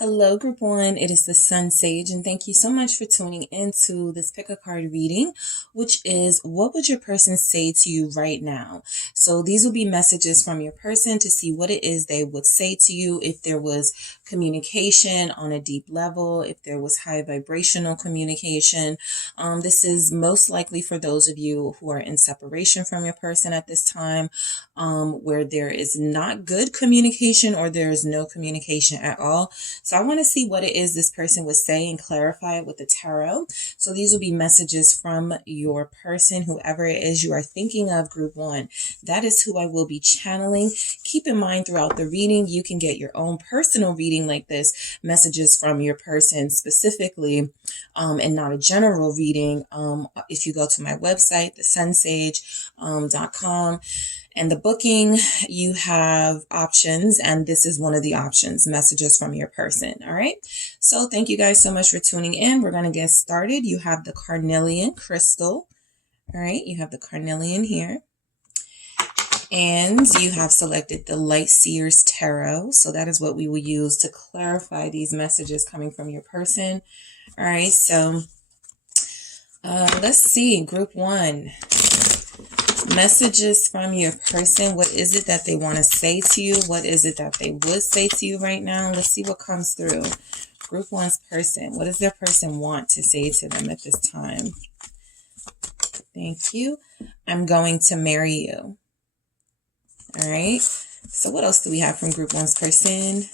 Hello, Group 1. It is the SunSage, and thank you so much for tuning into this pick a card reading, which is what would your person say to you right now? So these will be messages from your person to see what it is they would say to you if there was communication on a deep level, if there was high vibrational communication. This is most likely for those of you who are in separation from your person at this time, where there is not good communication or there is no communication at all. So I want to see what it is this person would say and clarify it with the tarot. So these will be messages from your person, whoever it is you are thinking of, Group 1. That is who I will be channeling. Keep in mind throughout the reading, you can get your own personal reading like this, messages from your person specifically, and not a general reading. If you go to my website, TheSunSage.com, and the booking, you have options, and this is one of the options, messages from your person. All right. So thank you guys so much for tuning in. We're going to get started. You have the carnelian crystal. All right. You have the carnelian here. And you have selected the Light Seers Tarot. So that is what we will use to clarify these messages coming from your person. All right. So let's see. Group 1. Messages from your person. What is it that they want to say to you? What is it that they would say to you right now? Let's see what comes through. Group 1's person. What does their person want to say to them at this time? Thank you. I'm going to marry you. All right. So what else do we have from Group 1's person?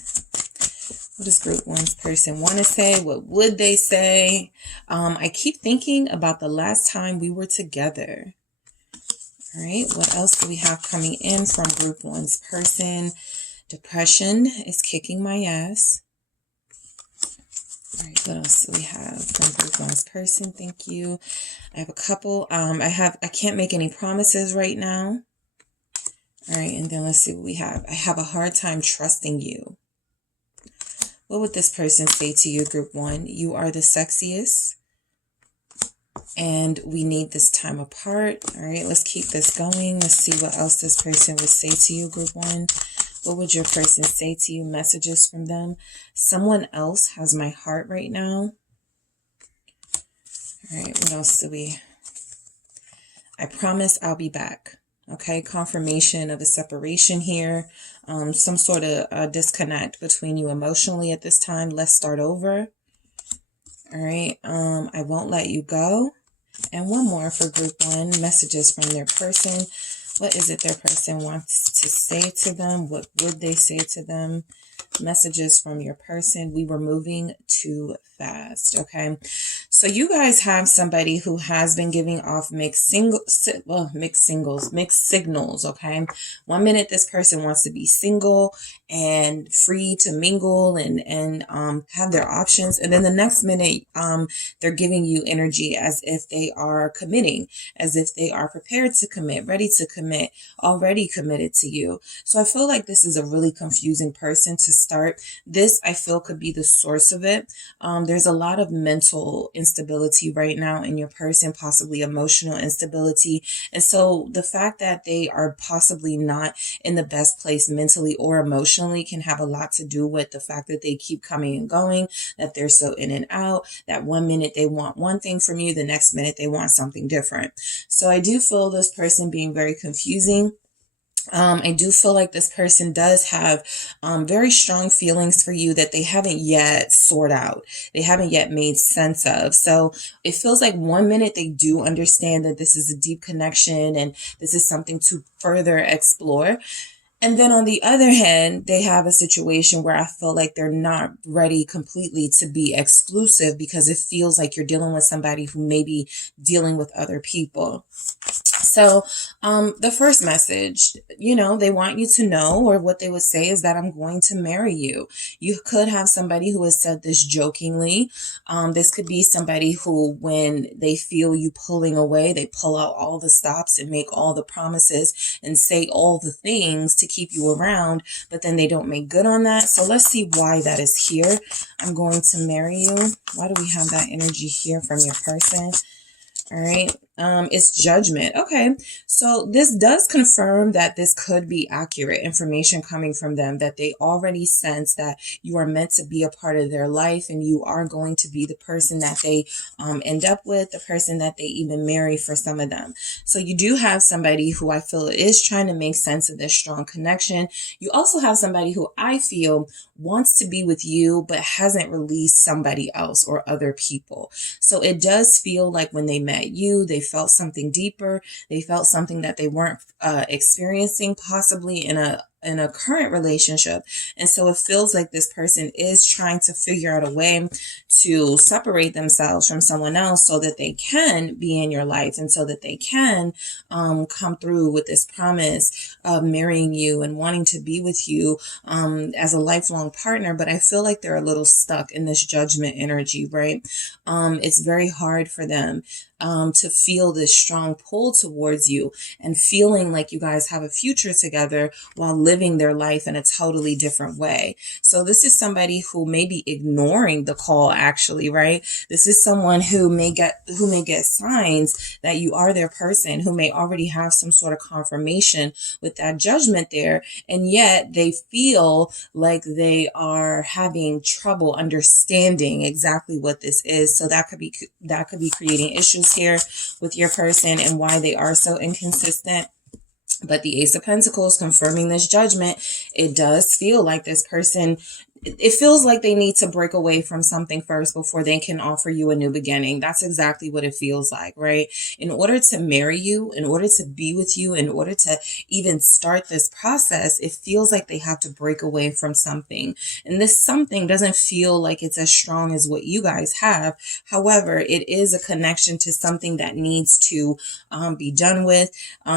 What does Group 1's person want to say? What would they say? I keep thinking about the last time we were together. All right, what else do we have coming in from Group 1's person? Depression is kicking my ass. All right, what else do we have from Group 1's person? Thank you. I have a couple. I can't make any promises right now. All right, and then let's see what we have. I have a hard time trusting you. What would this person say to you, Group 1? You are the sexiest. And we need this time apart. All right, let's keep this going. Let's see what else this person would say to you, Group 1. What would your person say to you? Messages from them. Someone else has my heart right now. All right, what else do we? I promise I'll be back. Okay, confirmation of a separation here. Some sort of disconnect between you emotionally at this time. Let's start over. All right, I won't let you go. And one more for Group 1, messages from their person. What is it their person wants to say to them? What would they say to them? Messages from your person. We were moving too fast. Okay. So you guys have somebody who has been giving off mixed signals. Okay. 1 minute, this person wants to be single and free to mingle and have their options. And then the next minute, they're giving you energy as if they are committing, as if they are prepared to commit, ready to commit, already committed to you. So I feel like this is a really confusing person to start. This, I feel, could be the source of it. There's a lot of mental instability right now in your person, possibly emotional instability. And so the fact that they are possibly not in the best place mentally or emotionally can have a lot to do with the fact that they keep coming and going, that they're so in and out, that 1 minute they want one thing from you, the next minute they want something different. So I do feel this person being very confusing. I do feel like this person does have very strong feelings for you that they haven't yet sorted out. They haven't yet made sense of. So it feels like 1 minute they do understand that this is a deep connection and this is something to further explore. And then on the other hand, they have a situation where I feel like they're not ready completely to be exclusive because it feels like you're dealing with somebody who may be dealing with other people. So the first message, they want you to know, or what they would say is that I'm going to marry you. You could have somebody who has said this jokingly. This could be somebody who, when they feel you pulling away, they pull out all the stops and make all the promises and say all the things to keep you around, but then they don't make good on that. So let's see why that is here. I'm going to marry you. Why do we have that energy here from your person? All right. It's judgment. Okay. So this does confirm that this could be accurate information coming from them, that they already sense that you are meant to be a part of their life and you are going to be the person that they end up with, the person that they even marry for some of them. So you do have somebody who I feel is trying to make sense of this strong connection. You also have somebody who I feel wants to be with you, but hasn't released somebody else or other people. So it does feel like when they met you, they felt something deeper. They felt something that they weren't experiencing possibly in a current relationship. And so it feels like this person is trying to figure out a way to separate themselves from someone else so that they can be in your life and so that they can come through with this promise of marrying you and wanting to be with you as a lifelong partner. But I feel like they're a little stuck in this judgment energy, right? It's very hard for them to feel this strong pull towards you and feeling like you guys have a future together while living their life in a totally different way. So this is somebody who may be ignoring the call, actually, right? This is someone who may get signs that you are their person, who may already have some sort of confirmation with that judgment there, and yet they feel like they are having trouble understanding exactly what this is. So that could be creating issues here with your person and why they are so inconsistent. But the Ace of Pentacles confirming this judgment, it does feel like this person, it feels like they need to break away from something first before they can offer you a new beginning. That's exactly what it feels like, right? In order to marry you, in order to be with you, in order to even start this process, it feels like they have to break away from something. And this something doesn't feel like it's as strong as what you guys have. However, it is a connection to something that needs to be done with.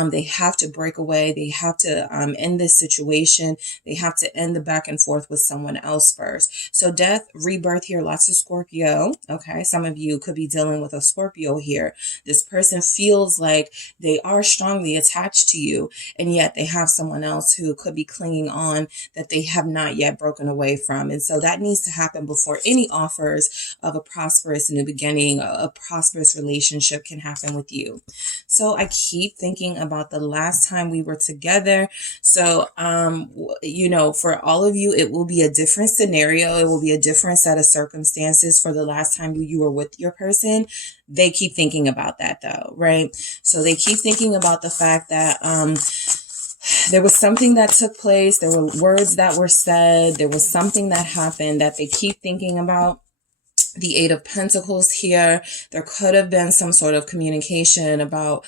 They have to break away. They have to end this situation. They have to end the back and forth with someone else first. So death, rebirth here, lots of Scorpio. Okay. Some of you could be dealing with a Scorpio here. This person feels like they are strongly attached to you, and yet they have someone else who could be clinging on that they have not yet broken away from. And so that needs to happen before any offers of a prosperous new beginning, a prosperous relationship can happen with you. So I keep thinking about the last time we were together. So, for all of you, it will be a different scenario. It will be a different set of circumstances for the last time you were with your person. They keep thinking about that though, right? So they keep thinking about the fact that, there was something that took place. There were words that were said. There was something that happened that they keep thinking about. The Eight of Pentacles here, there could have been some sort of communication about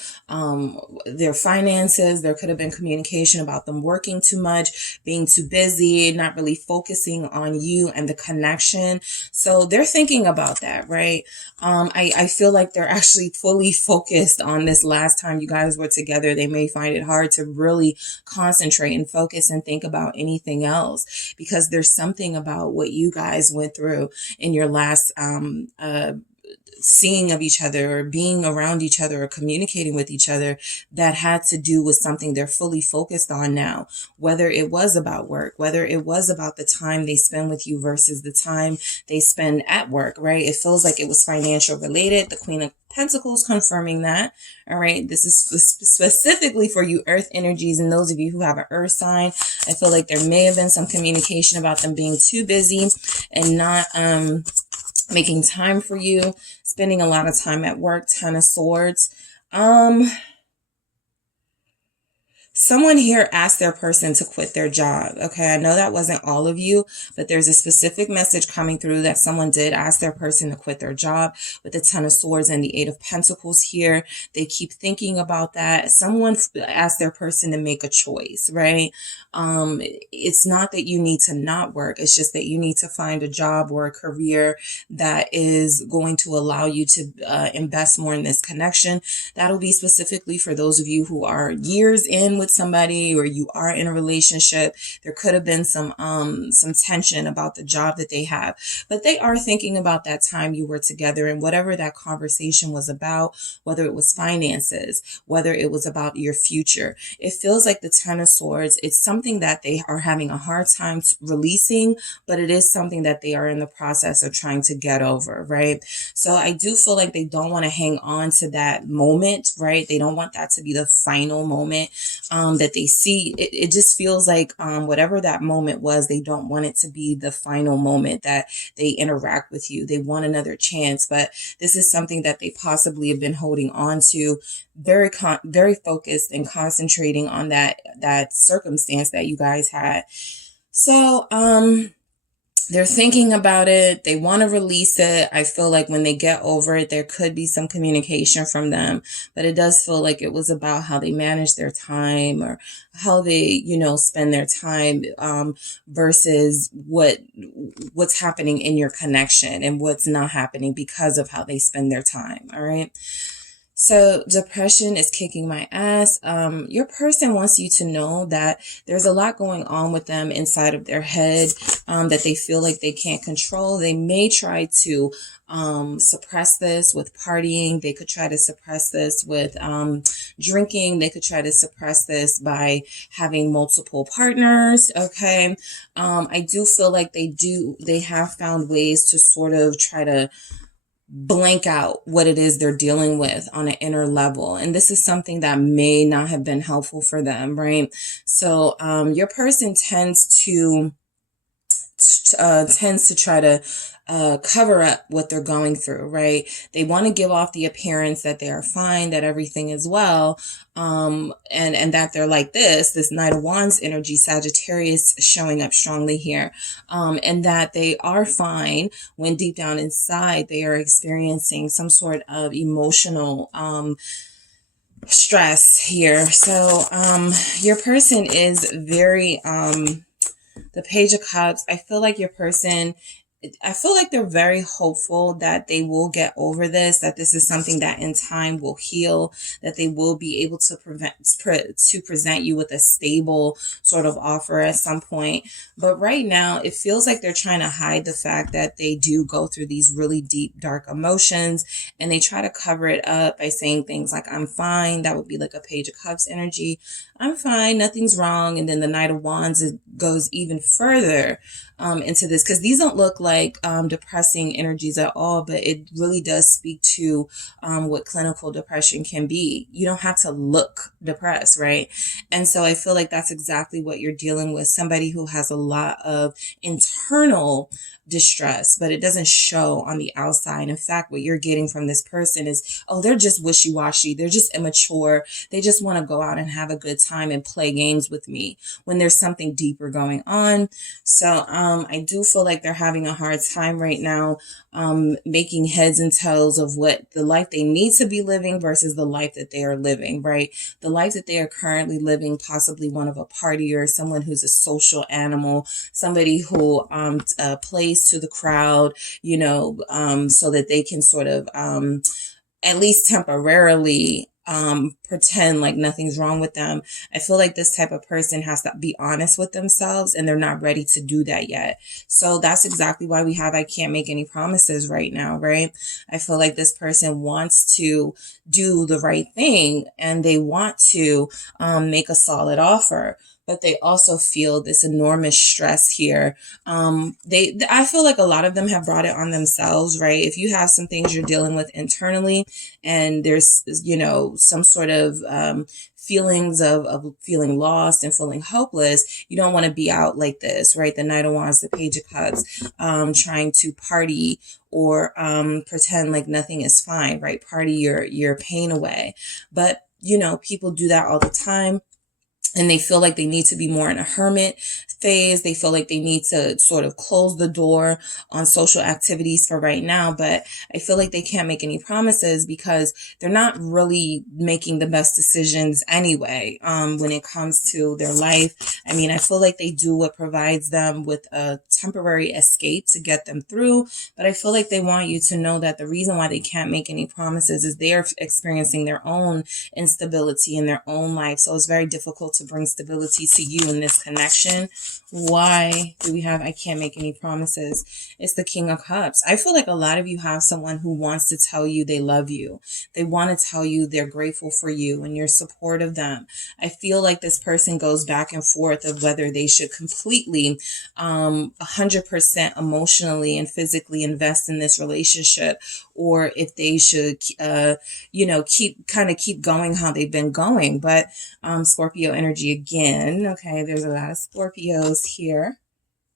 their finances. There could have been communication about them working too much, being too busy, not really focusing on you and the connection. So they're thinking about that, right? I feel like they're actually fully focused on this last time you guys were together. They may find it hard to really concentrate and focus and think about anything else because there's something about what you guys went through in your last seeing of each other or being around each other or communicating with each other that had to do with something they're fully focused on now, whether it was about work, whether it was about the time they spend with you versus the time they spend at work, right? It feels like it was financial related. The Queen of Pentacles confirming that. All right. This is specifically for you earth energies and those of you who have an earth sign. I feel like there may have been some communication about them being too busy and not, making time for you, spending a lot of time at work. Ten of Swords. Someone here asked their person to quit their job. Okay, I know that wasn't all of you, but there's a specific message coming through that someone did ask their person to quit their job with the Ten of Swords and the Eight of Pentacles here. They keep thinking about that. Someone asked their person to make a choice, right? It's not that you need to not work. It's just that you need to find a job or a career that is going to allow you to invest more in this connection. That'll be specifically for those of you who are years in with somebody or you are in a relationship, there could have been some tension about the job that they have, but they are thinking about that time you were together and whatever that conversation was about, whether it was finances, whether it was about your future. It feels like the Ten of Swords, it's something that they are having a hard time releasing, but it is something that they are in the process of trying to get over, right? So I do feel like they don't want to hang on to that moment, right? They don't want that to be the final moment that they see. It just feels like whatever that moment was, they don't want it to be the final moment that they interact with you. They want another chance, but this is something that they possibly have been holding on to, very focused and concentrating on that circumstance that you guys had. So they're thinking about it. They want to release it. I feel like when they get over it, there could be some communication from them, but it does feel like it was about how they manage their time or how they, spend their time, versus what's happening in your connection and what's not happening because of how they spend their time. All right. So depression is kicking my ass. Your person wants you to know that there's a lot going on with them inside of their head, that they feel like they can't control. They may try to suppress this with partying. They could try to suppress this with drinking. They could try to suppress this by having multiple partners. Okay. I do feel like they have found ways to sort of try to blank out what it is they're dealing with on an inner level. And this is something that may not have been helpful for them, right? So your person tends to try to cover up what they're going through, right? They want to give off the appearance that they are fine, that everything is well, and that they're like this Knight of Wands energy, Sagittarius showing up strongly here, and that they are fine when deep down inside they are experiencing some sort of emotional stress here. So your person is very the Page of Cups. I feel like they're very hopeful that they will get over this, that this is something that in time will heal, that they will be able to present you with a stable sort of offer at some point. But right now, it feels like they're trying to hide the fact that they do go through these really deep, dark emotions, and they try to cover it up by saying things like, I'm fine. That would be like a Page of Cups energy. I'm fine. Nothing's wrong. And then the Knight of Wands goes even further into this, because these don't look like depressing energies at all, but it really does speak to what clinical depression can be. You don't have to look depressed, right? And so I feel like that's exactly what you're dealing with. Somebody who has a lot of internal distress, but it doesn't show on the outside. In fact, what you're getting from this person is, oh, they're just wishy-washy. They're just immature. They just want to go out and have a good time and play games with me when there's something deeper going on. So I do feel like they're having a hard time right now, making heads and tails of what the life they need to be living versus the life that they are living, right? The life that they are currently living, possibly one of a partier, someone who's a social animal, somebody who plays to the crowd, so that they can sort of at least temporarily pretend like nothing's wrong with them. I feel like this type of person has to be honest with themselves, and they're not ready to do that yet. So that's exactly why we have I can't make any promises right now, right? I feel like this person wants to do the right thing, and they want to make a solid offer, but they also feel this enormous stress here. I feel like a lot of them have brought it on themselves, right? If you have some things you're dealing with internally, and there's, some sort of feelings of feeling lost and feeling hopeless, you don't want to be out like this, right? The Knight of Wands, the Page of Cups, trying to party or pretend like nothing is fine, right? Party your pain away. But, people do that all the time. And they feel like they need to be more in a hermit phase. They feel like they need to sort of close the door on social activities for right now. But I feel like they can't make any promises because they're not really making the best decisions anyway, when it comes to their life. I mean, I feel like they do what provides them with a temporary escape to get them through. But I feel like they want you to know that the reason why they can't make any promises is they're experiencing their own instability in their own life. So it's very difficult to to bring stability to you in this connection. Why do we have I can't make any promises? It's the King of Cups. I feel like a lot of you have someone who wants to tell you they love you. They want to tell you they're grateful for you and your support of them. I feel like this person goes back and forth of whether they should completely 100% emotionally and physically invest in this relationship, or if they should keep going how they've been going. But Scorpio energy again. Okay, there's a lot of Scorpios here.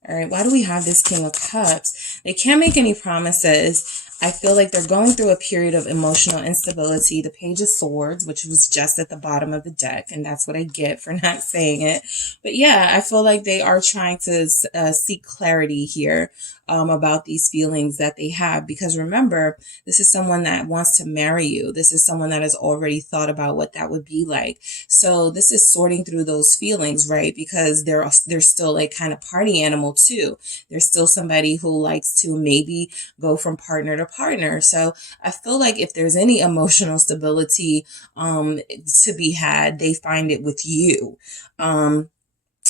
All right, why do we have this King of Cups? They can't make any promises. I feel like they're going through a period of emotional instability. The Page of Swords, which was just at the bottom of the deck, and that's what I get for not saying it. But yeah, I feel like they are trying to seek clarity here about these feelings that they have. Because remember, this is someone that wants to marry you. This is someone that has already thought about what that would be like. So this is sorting through those feelings, right? Because they're still like kind of party animal too. There's still somebody who likes to maybe go from partner to partner. So I feel like if there's any emotional stability to be had, they find it with you.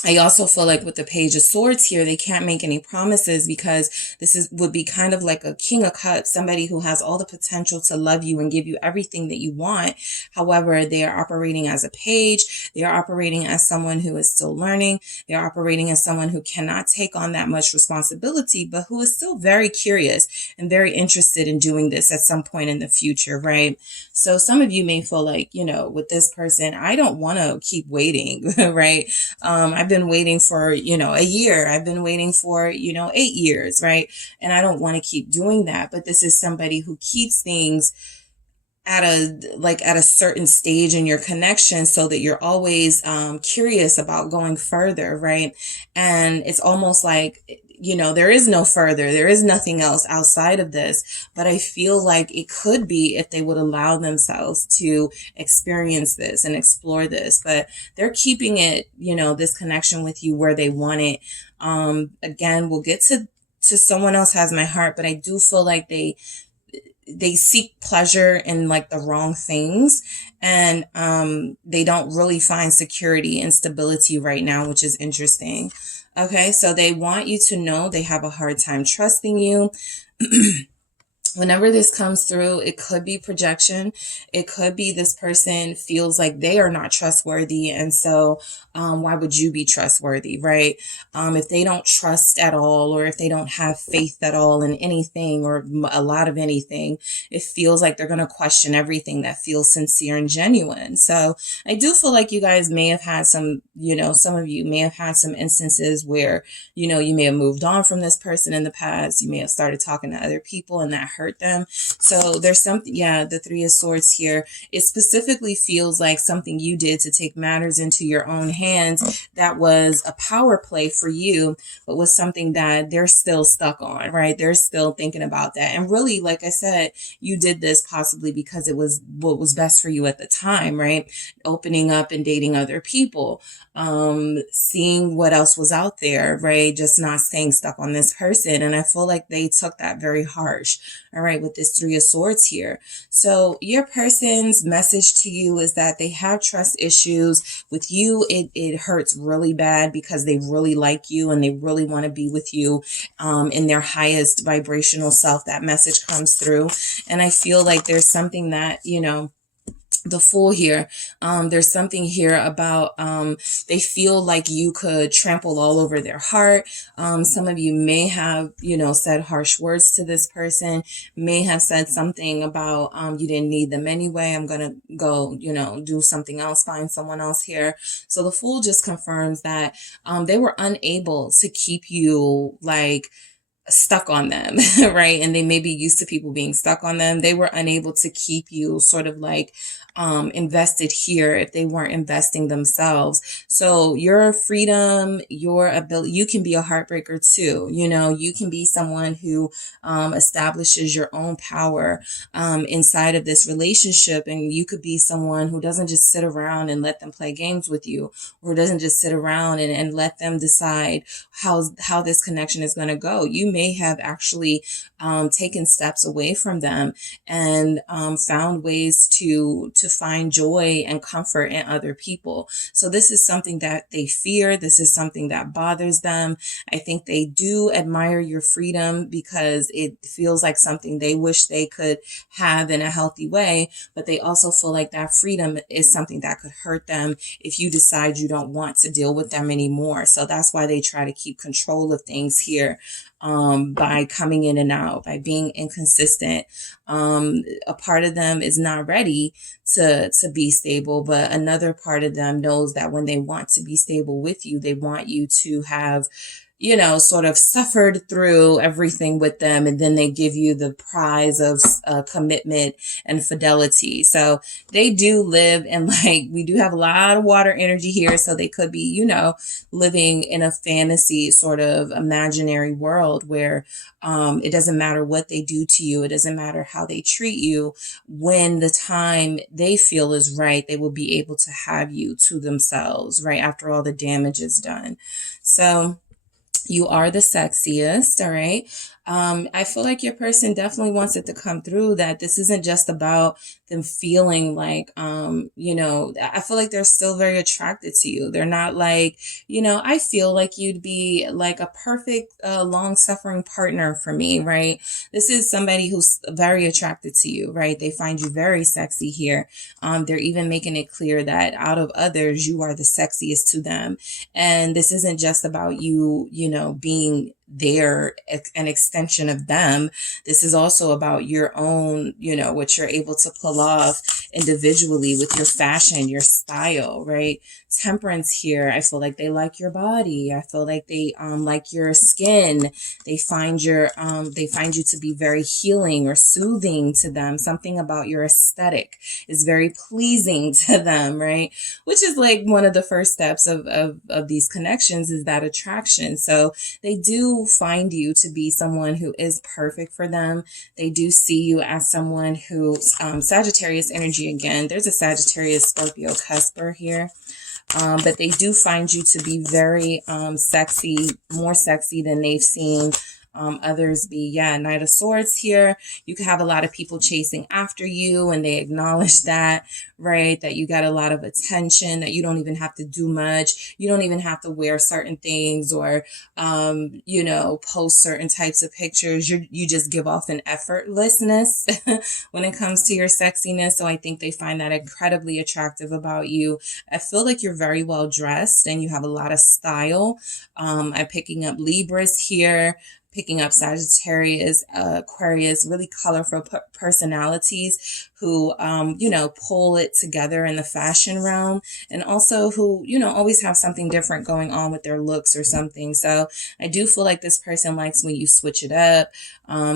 I also feel like with the Page of Swords here, they can't make any promises because would be kind of like a King of Cups, somebody who has all the potential to love you and give you everything that you want. However, they are operating as a page. They are operating as someone who is still learning. They are operating as someone who cannot take on that much responsibility, but who is still very curious and very interested in doing this at some point in the future, right? So some of you may feel like, with this person, I don't want to keep waiting, right? I've been waiting for, a year. I've been waiting for, 8 years, right? And I don't want to keep doing that. But this is somebody who keeps things at a certain stage in your connection so that you're always curious about going further, right? And it's almost like, there is no further. There is nothing else outside of this. But I feel like it could be if they would allow themselves to experience this and explore this. But they're keeping it, this connection with you where they want it. Again, we'll get to Someone Else Has My Heart, but I do feel like they seek pleasure in like the wrong things, and they don't really find security and stability right now, which is interesting. Okay, so they want you to know they have a hard time trusting you. Whenever this comes through, it could be projection. It could be this person feels like they are not trustworthy. And so why would you be trustworthy, right? If they don't trust at all, or if they don't have faith at all in anything or a lot of anything, it feels like they're going to question everything that feels sincere and genuine. So I do feel like you guys may have had some of you may have had some instances where, you may have moved on from this person in the past. You may have started talking to other people and that hurt them. So there's something, the Three of Swords here. It specifically feels like something you did to take matters into your own hands that was a power play for you, but was something that they're still stuck on, right? They're still thinking about that. And really, like I said, you did this possibly because it was what was best for you at the time, right? Opening up and dating other people, seeing what else was out there, right? Just not staying stuck on this person. And I feel like they took that very harsh. All right, with this Three of Swords here. So your person's message to you is that they have trust issues with you. It hurts really bad because they really like you and they really want to be with you in their highest vibrational self. That message comes through. And I feel like there's something that, the Fool here, there's something here about they feel like you could trample all over their heart. Some of you may have said harsh words to this person, may have said something about you didn't need them anyway, I'm gonna go do something else, find someone else here. So the Fool just confirms that they were unable to keep you like stuck on them, right? And they may be used to people being stuck on them. They were unable to keep you sort of like invested here if they weren't investing themselves. So your freedom, your ability, you can be a heartbreaker too. You can be someone who establishes your own power inside of this relationship. And you could be someone who doesn't just sit around and let them play games with you, or doesn't just sit around and let them decide how this connection is going to go. You may have actually taken steps away from them and found ways to find joy and comfort in other people. So this is something that they fear. This is something that bothers them. I think they do admire your freedom because it feels like something they wish they could have in a healthy way, but they also feel like that freedom is something that could hurt them if you decide you don't want to deal with them anymore. So that's why they try to keep control of things here, by coming in and out, by being inconsistent. A part of them is not ready to be stable, but another part of them knows that when they want to be stable with you, they want you to have, sort of suffered through everything with them. And then they give you the prize of commitment and fidelity. So they do live in, like, we do have a lot of water energy here. So they could be, living in a fantasy sort of imaginary world where it doesn't matter what they do to you. It doesn't matter how they treat you. When the time they feel is right, they will be able to have you to themselves, right after all the damage is done. So you are the sexiest, all right? I feel like your person definitely wants it to come through that this isn't just about them feeling like, I feel like they're still very attracted to you. They're not like, I feel like you'd be like a perfect, long-suffering partner for me, right? This is somebody who's very attracted to you, right? They find you very sexy here. They're even making it clear that out of others, you are the sexiest to them. And this isn't just about you, being they're an extension of them. This is also about your own, what you're able to pull off individually with your fashion, your style, right? Temperance here. I feel like they like your body. I feel like they like your skin. They find you to be very healing or soothing to them. Something about your aesthetic is very pleasing to them, right? Which is like one of the first steps of these connections, is that attraction. So they do find you to be someone who is perfect for them. They do see you as someone who, Sagittarius energy again. There's a Sagittarius Scorpio cusper here. But they do find you to be very sexy, more sexy than they've seen others be. Yeah, Knight of Swords here. You could have a lot of people chasing after you, and they acknowledge that, right? That you got a lot of attention, that you don't even have to do much. You don't even have to wear certain things or, post certain types of pictures. You just give off an effortlessness when it comes to your sexiness. So I think they find that incredibly attractive about you. I feel like you're very well dressed and you have a lot of style. I'm picking up Libras here, picking up Sagittarius, Aquarius, really colorful personalities who, pull it together in the fashion realm, and also who, always have something different going on with their looks or something. So I do feel like this person likes when you switch it up.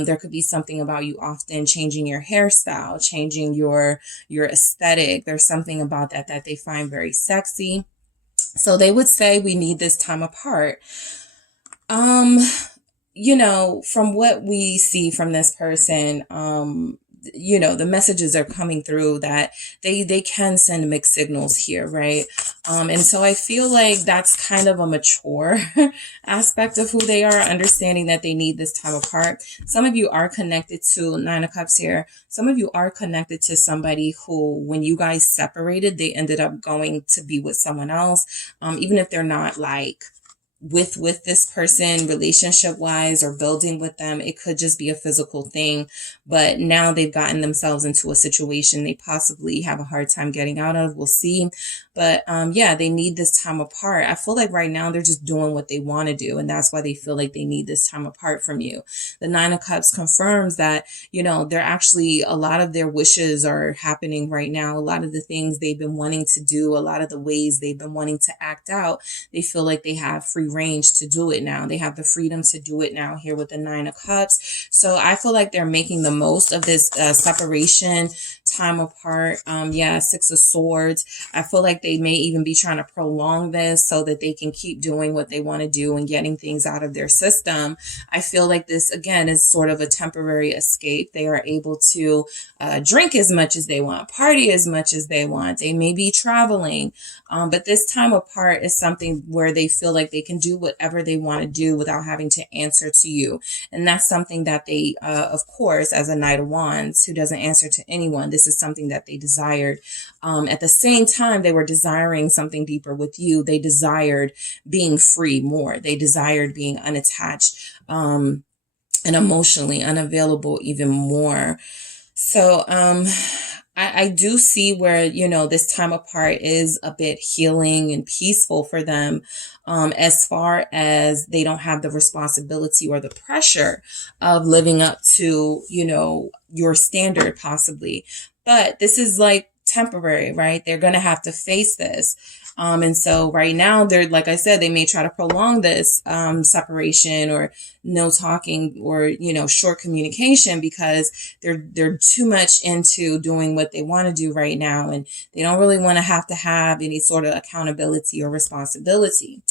There could be something about you often changing your hairstyle, changing your aesthetic. There's something about that they find very sexy. So they would say we need this time apart. From what we see from this person, the messages are coming through that they can send mixed signals here, right? And so I feel like that's kind of a mature aspect of who they are, understanding that they need this time apart. Some of you are connected to Nine of Cups here. Some of you are connected to somebody who, when you guys separated, they ended up going to be with someone else, even if they're not like with this person relationship wise or building with them. It could just be a physical thing, but now they've gotten themselves into a situation they possibly have a hard time getting out of. We'll see. But they need this time apart. I feel like right now they're just doing what they want to do, and that's why they feel like they need this time apart from you. The Nine of Cups confirms that, they're actually, a lot of their wishes are happening right now. A lot of the things they've been wanting to do, a lot of the ways they've been wanting to act out, they feel like they have free range to do it now. They have the freedom to do it now here with the Nine of Cups. So I feel like they're making the most of this separation time apart. Yeah, Six of Swords. I feel like they may even be trying to prolong this so that they can keep doing what they want to do and getting things out of their system. I feel like this, again, is sort of a temporary escape. They are able to drink as much as they want, party as much as they want. They may be traveling, but this time apart is something where they feel like they can do whatever they want to do without having to answer to you. And that's something that they, of course, as a Knight of Wands who doesn't answer to anyone, this is something that they desired. At the same time, they were desiring something deeper with you. They desired being free more. They desired being unattached and emotionally unavailable even more. So I do see where, you know, this time apart is a bit healing and peaceful for them, as far as they don't have the responsibility or the pressure of living up to, you know, your standard possibly. But this is like temporary, right? They're going to have to face this. And so right now they're, like I said, they may try to prolong this separation or no talking or, you know, short communication because they're too much into doing what they want to do right now. And they don't really want to have any sort of accountability or responsibility.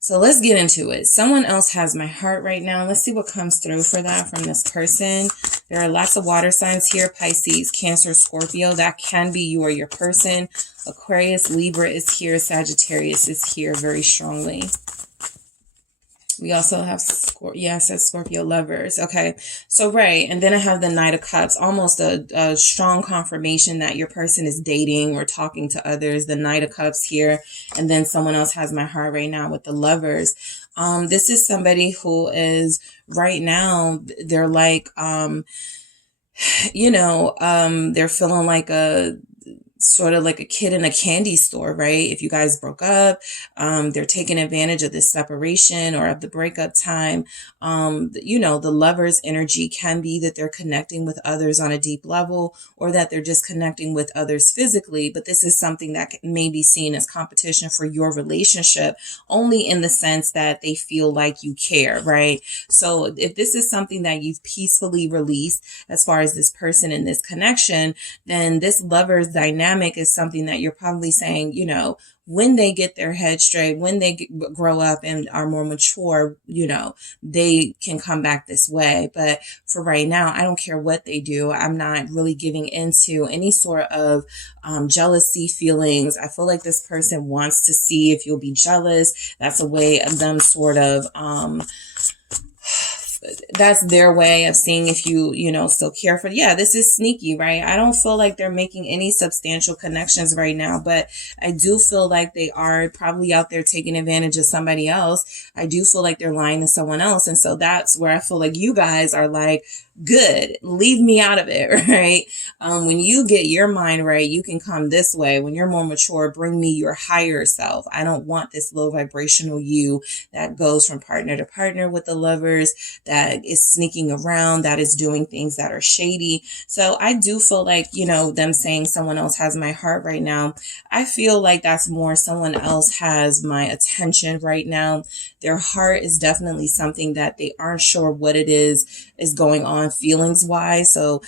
So let's get into it. Someone else has my heart right now. Let's see what comes through for that from this person. There are lots of water signs here. Pisces, Cancer, Scorpio. That can be you or your person. Aquarius, Libra is here. Sagittarius is here very strongly. We also have, Scorpio lovers. Okay. So, right. And then I have the Knight of Cups, almost a strong confirmation that your person is dating or talking to others. The Knight of Cups here. And then someone else has my heart right now with the lovers. This is somebody who is right now, they're like, they're feeling like sort of like a kid in a candy store, right? If you guys broke up, they're taking advantage of this separation or of the breakup time. The lover's energy can be that they're connecting with others on a deep level or that they're just connecting with others physically. But this is something that may be seen as competition for your relationship only in the sense that they feel like you care, right? So if this is something that you've peacefully released as far as this person and this connection, then this lover's dynamic is something that you're probably saying, you know, when they get their head straight, when they grow up and are more mature, you know, they can come back this way. But for right now, I don't care what they do. I'm not really giving into any sort of jealousy feelings. I feel like this person wants to see if you'll be jealous. That's a way of them sort of that's their way of seeing if you still care for. Yeah, this is sneaky, right? I don't feel like they're making any substantial connections right now, but I do feel like they are probably out there taking advantage of somebody else. I do feel like they're lying to someone else. And so that's where I feel like you guys are like, good, leave me out of it, right? When you get your mind right, you can come this way. When you're more mature, bring me your higher self. I don't want this low vibrational you that goes from partner to partner with the lovers, that is sneaking around, that is doing things that are shady. So I do feel like, them saying someone else has my heart right now, I feel like that's more someone else has my attention right now. Their heart is definitely something that they aren't sure what it is going on feelings wise. So,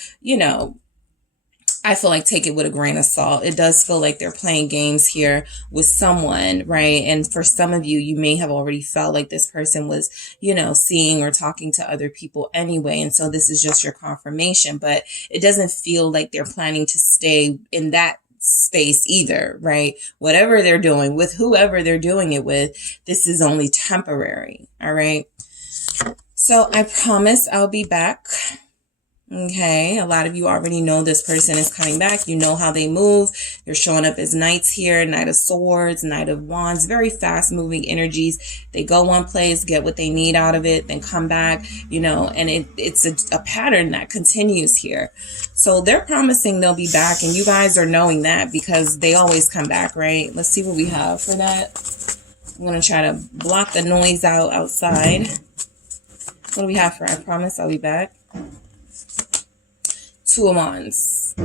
I feel like take it with a grain of salt. It does feel like they're playing games here with someone, right? And for some of you, you may have already felt like this person was, seeing or talking to other people anyway. And so this is just your confirmation, but it doesn't feel like they're planning to stay in that space either, right? Whatever they're doing with whoever they're doing it with, this is only temporary. All right. So I promise I'll be back. Okay, a lot of you already know this person is coming back. You know how they move. They're showing up as knights here, Knight of Swords, Knight of Wands, very fast moving energies. They go one place, get what they need out of it, then come back, and it's a pattern that continues here. So they're promising they'll be back, and you guys are knowing that because they always come back, right? Let's see what we have for that. I'm going to try to block the noise outside. What do we have for I promise I'll be back? Two of Wands.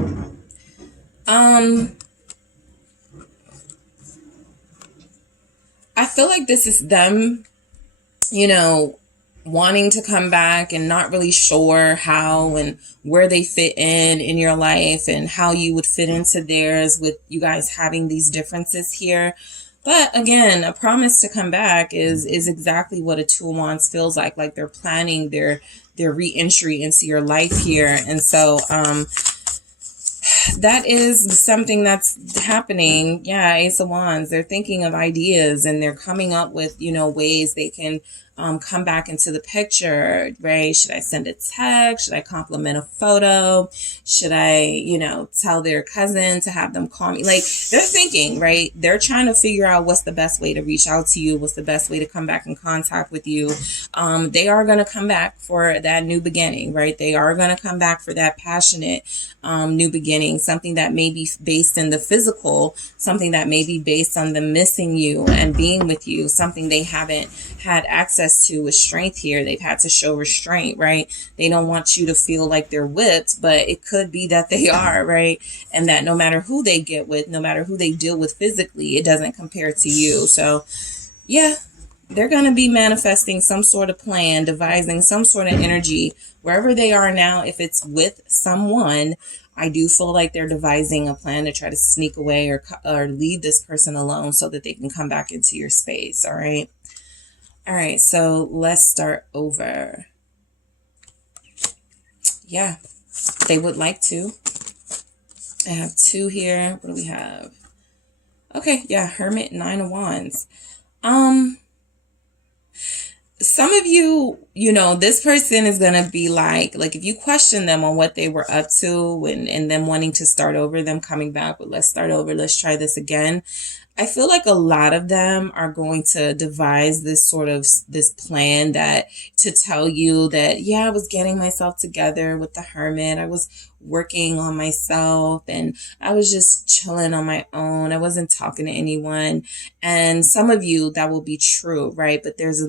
I feel like this is them, wanting to come back and not really sure how and where they fit in your life and how you would fit into theirs, with you guys having these differences here. But again, a promise to come back is exactly what a Two of Wands feels like. Like they're planning their re-entry into your life here. And so that is something that's happening. Yeah, Ace of Wands. They're thinking of ideas and they're coming up with, you know, ways they can come back into the picture, right? Should I send a text? Should I compliment a photo? Should I, you know, tell their cousin to have them call me? Like, they're thinking, right? They're trying to figure out what's the best way to reach out to you, what's the best way to come back in contact with you. They are going to come back for that new beginning, right? They are going to come back for that passionate new beginning, something that may be based in the physical, something that may be based on them missing you and being with you, something they haven't had access to with strength here. They've had to show restraint, right? They don't want you to feel like they're whipped, but it could be that they are, right? And that no matter who they get with, no matter who they deal with physically, it doesn't compare to you. So yeah, they're going to be manifesting some sort of plan, devising some sort of energy wherever they are now. If it's with someone, I do feel like they're devising a plan to try to sneak away or leave this person alone so that they can come back into your space. All right. All right. So let's start over. Yeah, they would like to. I have two here. What do we have? Okay. Yeah. Hermit, Nine of Wands. Some of you, you know, this person is going to be like if you question them on what they were up to and them wanting to start over, them coming back, but let's start over, let's try this again. I feel like a lot of them are going to devise this plan that to tell you that, yeah, I was getting myself together with the Hermit. I was working on myself and I was just chilling on my own. I wasn't talking to anyone. And some of you, that will be true, right? But there's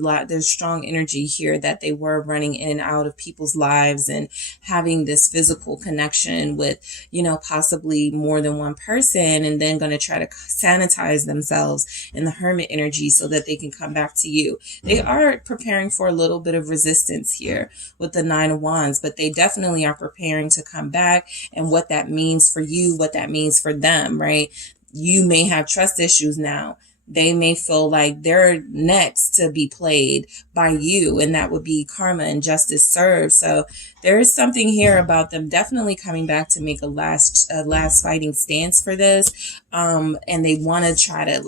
strong energy here that they were running in and out of people's lives and having this physical connection with, you know, possibly more than one person, and then going to try to sanitize themselves in the Hermit energy so that they can come back to you. They are preparing for a little bit of resistance here with the Nine of Wands, but they definitely are preparing to come back, and what that means for you, what that means for them, right? You may have trust issues now. They may feel like they're next to be played by you, and that would be karma and justice served. So there is something here about them definitely coming back to make a last fighting stance for this. And they want to try to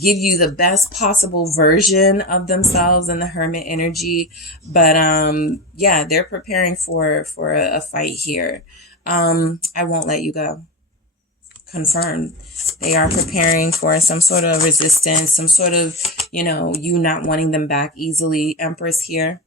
give you the best possible version of themselves in the Hermit energy. But yeah, they're preparing for a fight here. I won't let you go. Confirmed. They are preparing for some sort of resistance, some sort of, you know, you not wanting them back easily. Empress here.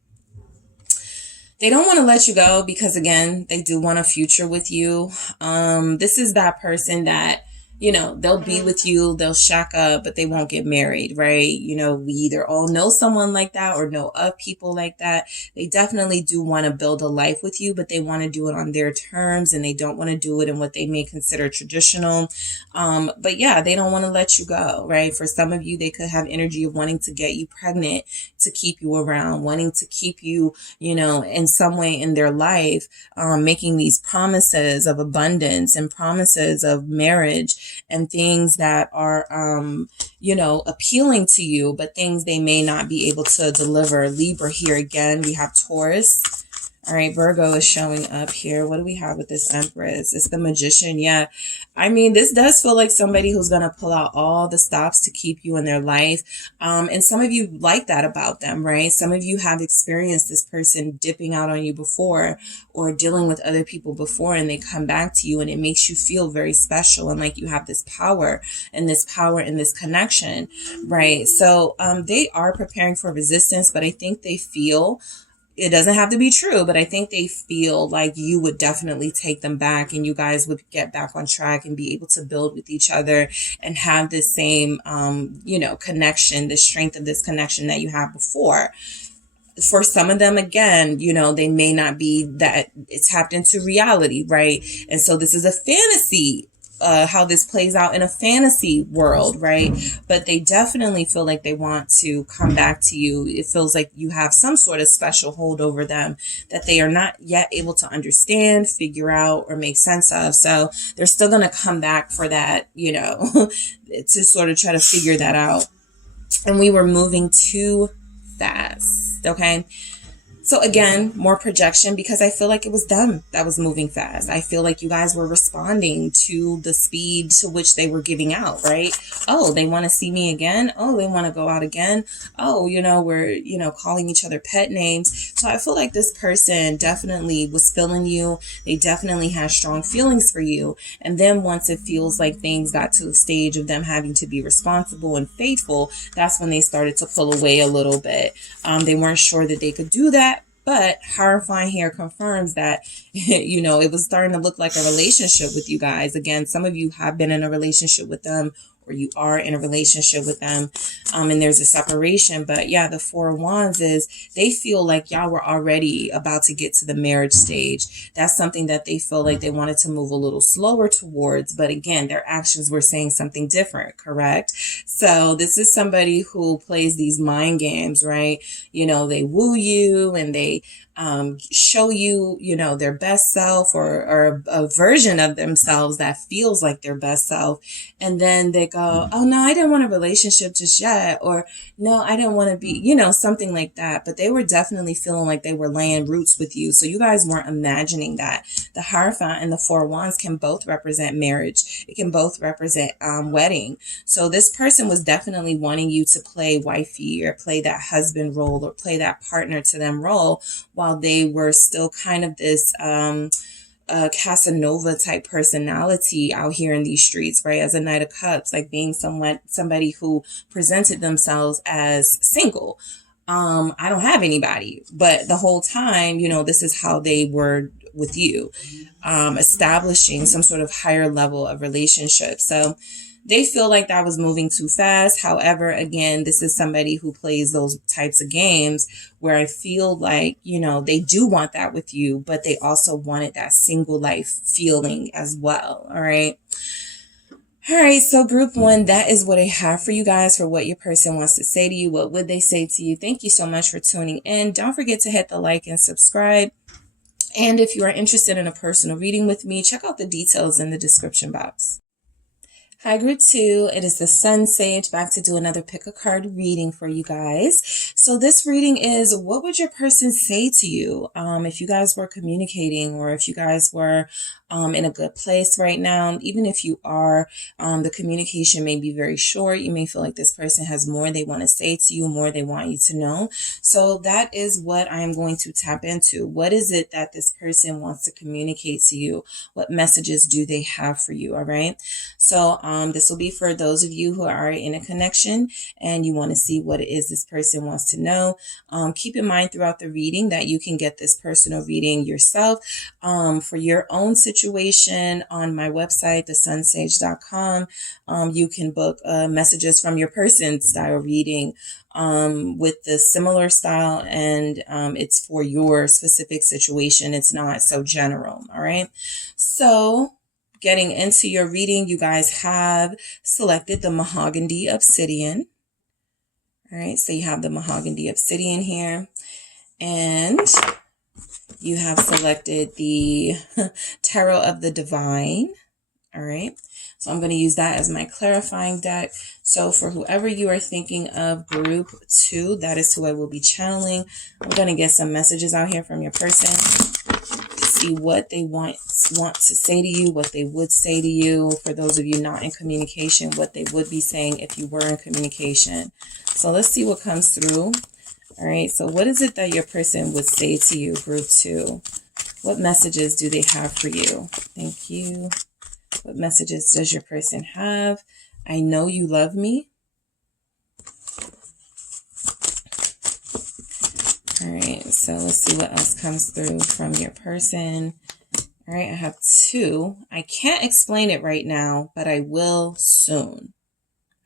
They don't want to let you go because, again, they do want a future with you. This is that person that, you know, they'll be with you, they'll shack up, but they won't get married, right? You know, we either all know someone like that or know of people like that. They definitely do want to build a life with you, but they want to do it on their terms, and they don't want to do it in what they may consider traditional. But yeah, they don't want to let you go, right? For some of you, they could have energy of wanting to get you pregnant, to keep you around, wanting to keep you, you know, in some way in their life, making these promises of abundance and promises of marriage and things that are, you know, appealing to you, but things they may not be able to deliver. Libra here again. We have Taurus. All right, Virgo is showing up here. What do we have with this Empress? It's the Magician. Yeah. I mean, this does feel like somebody who's going to pull out all the stops to keep you in their life. And some of you like that about them, right? Some of you have experienced this person dipping out on you before or dealing with other people before, and they come back to you and it makes you feel very special and like you have this power and this connection, right? So they are preparing for resistance, but I think they feel, it doesn't have to be true, but I think they feel like you would definitely take them back and you guys would get back on track and be able to build with each other and have this same, you know, connection, the strength of this connection that you had before. For some of them, again, you know, they may not be that it's tapped into reality, right? And so this is a fantasy how this plays out in a fantasy world, right? But they definitely feel like they want to come back to you. It feels like you have some sort of special hold over them that they are not yet able to understand, figure out, or make sense of. So they're still going to come back for that, you know, to sort of try to figure that out. And we were moving too fast. Okay. So again, more projection, because I feel like it was them that was moving fast. I feel like you guys were responding to the speed to which they were giving out, right? Oh, they want to see me again. Oh, they want to go out again. Oh, you know, we're, you know, calling each other pet names. So I feel like this person definitely was feeling you. They definitely had strong feelings for you. And then once it feels like things got to the stage of them having to be responsible and faithful, that's when they started to pull away a little bit. They weren't sure that they could do that. But Horrifying here confirms that, you know, it was starting to look like a relationship with you guys. Again, some of you have been in a relationship with them, or you are in a relationship with them, and there's a separation. But yeah, the Four of Wands is they feel like y'all were already about to get to the marriage stage. That's something that they feel like they wanted to move a little slower towards. But again, their actions were saying something different, correct? So this is somebody who plays these mind games, right? You know, they woo you and they show you, you know, their best self, or a version of themselves that feels like their best self. And then they go, oh no, I didn't want a relationship just yet. Or no, I didn't want to be, you know, something like that. But they were definitely feeling like they were laying roots with you. So you guys weren't imagining that. The Hierophant and the Four of Wands can both represent marriage. It can both represent wedding. So this person was definitely wanting you to play wifey, or play that husband role, or play that partner to them role, while they were still kind of this Casanova type personality out here in these streets, right? As a Knight of Cups, like being somebody who presented themselves as single. I don't have anybody, but the whole time, you know, this is how they were with you, establishing some sort of higher level of relationship. So they feel like that was moving too fast. However, again, this is somebody who plays those types of games where I feel like, you know, they do want that with you, but they also wanted that single life feeling as well. All right. All right. So group one, that is what I have for you guys for what your person wants to say to you. What would they say to you? Thank you so much for tuning in. Don't forget to hit the like and subscribe. And if you are interested in a personal reading with me, check out the details in the description box. Hi, group two. It is the SunSage back to do another pick a card reading for you guys. So this reading is, what would your person say to you if you guys were communicating, or if you guys were in a good place right now? Even if you are, the communication may be very short. You may feel like this person has more they want to say to you, more they want you to know. So that is what I am going to tap into. What is it that this person wants to communicate to you? What messages do they have for you? All right. So this will be for those of you who are in a connection and you want to see what it is this person wants to know. Keep in mind throughout the reading that you can get this personal reading yourself for your own situation on my website, TheSunSage.com. You can book messages from your person style reading with the similar style, and it's for your specific situation. It's not so general. All right. So getting into your reading, you guys have selected the Mahogany Obsidian. All right, so you have the Mahogany Obsidian here, and you have selected the Tarot of the Divine. All right, so I'm going to use that as my clarifying deck. So for whoever you are thinking of, group two, that is who I will be channeling. I'm going to get some messages out here from your person. See what they want to say to you, what they would say to you. For those of you not in communication, what they would be saying if you were in communication. So let's see what comes through. All right. So what is it that your person would say to you, group two? What messages do they have for you? Thank you. What messages does your person have? I know you love me. All right, so let's see what else comes through from your person. All right, I have two. I can't explain it right now, but I will soon.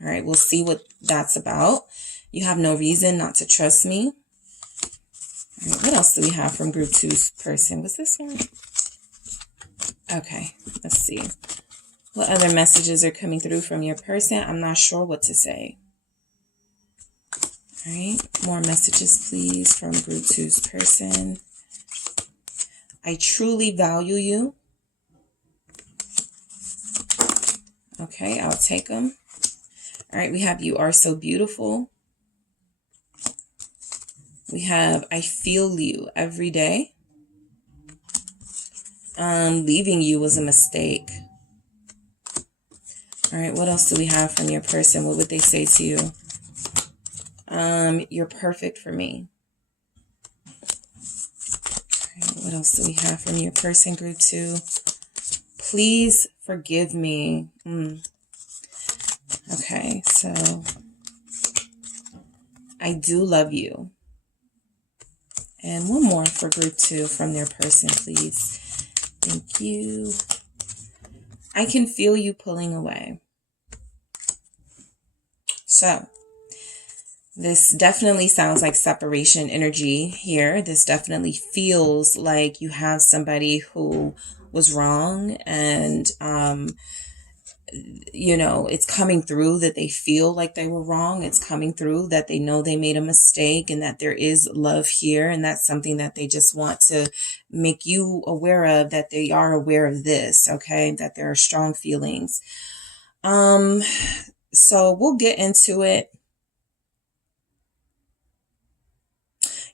All right, we'll see what that's about. You have no reason not to trust me. All right, what else do we have from group two's person? Was this one? Okay, let's see. What other messages are coming through from your person? I'm not sure what to say. All right, more messages, please, from group 2's person. I truly value you. Okay, I'll take them. All right, we have you are so beautiful. We have I feel you every day. Leaving you was a mistake. All right, what else do we have from your person? What would they say to you? You're perfect for me. All right, what else do we have from your person, group 2? Please forgive me. Okay, so I do love you. And one more for group 2 from their person, please. Thank you. I can feel you pulling away. So this definitely sounds like separation energy here. This definitely feels like you have somebody who was wrong, and you know, it's coming through that they feel like they were wrong. It's coming through that they know they made a mistake and that there is love here. And that's something that they just want to make you aware of, that they are aware of this, okay? That there are strong feelings. So we'll get into it.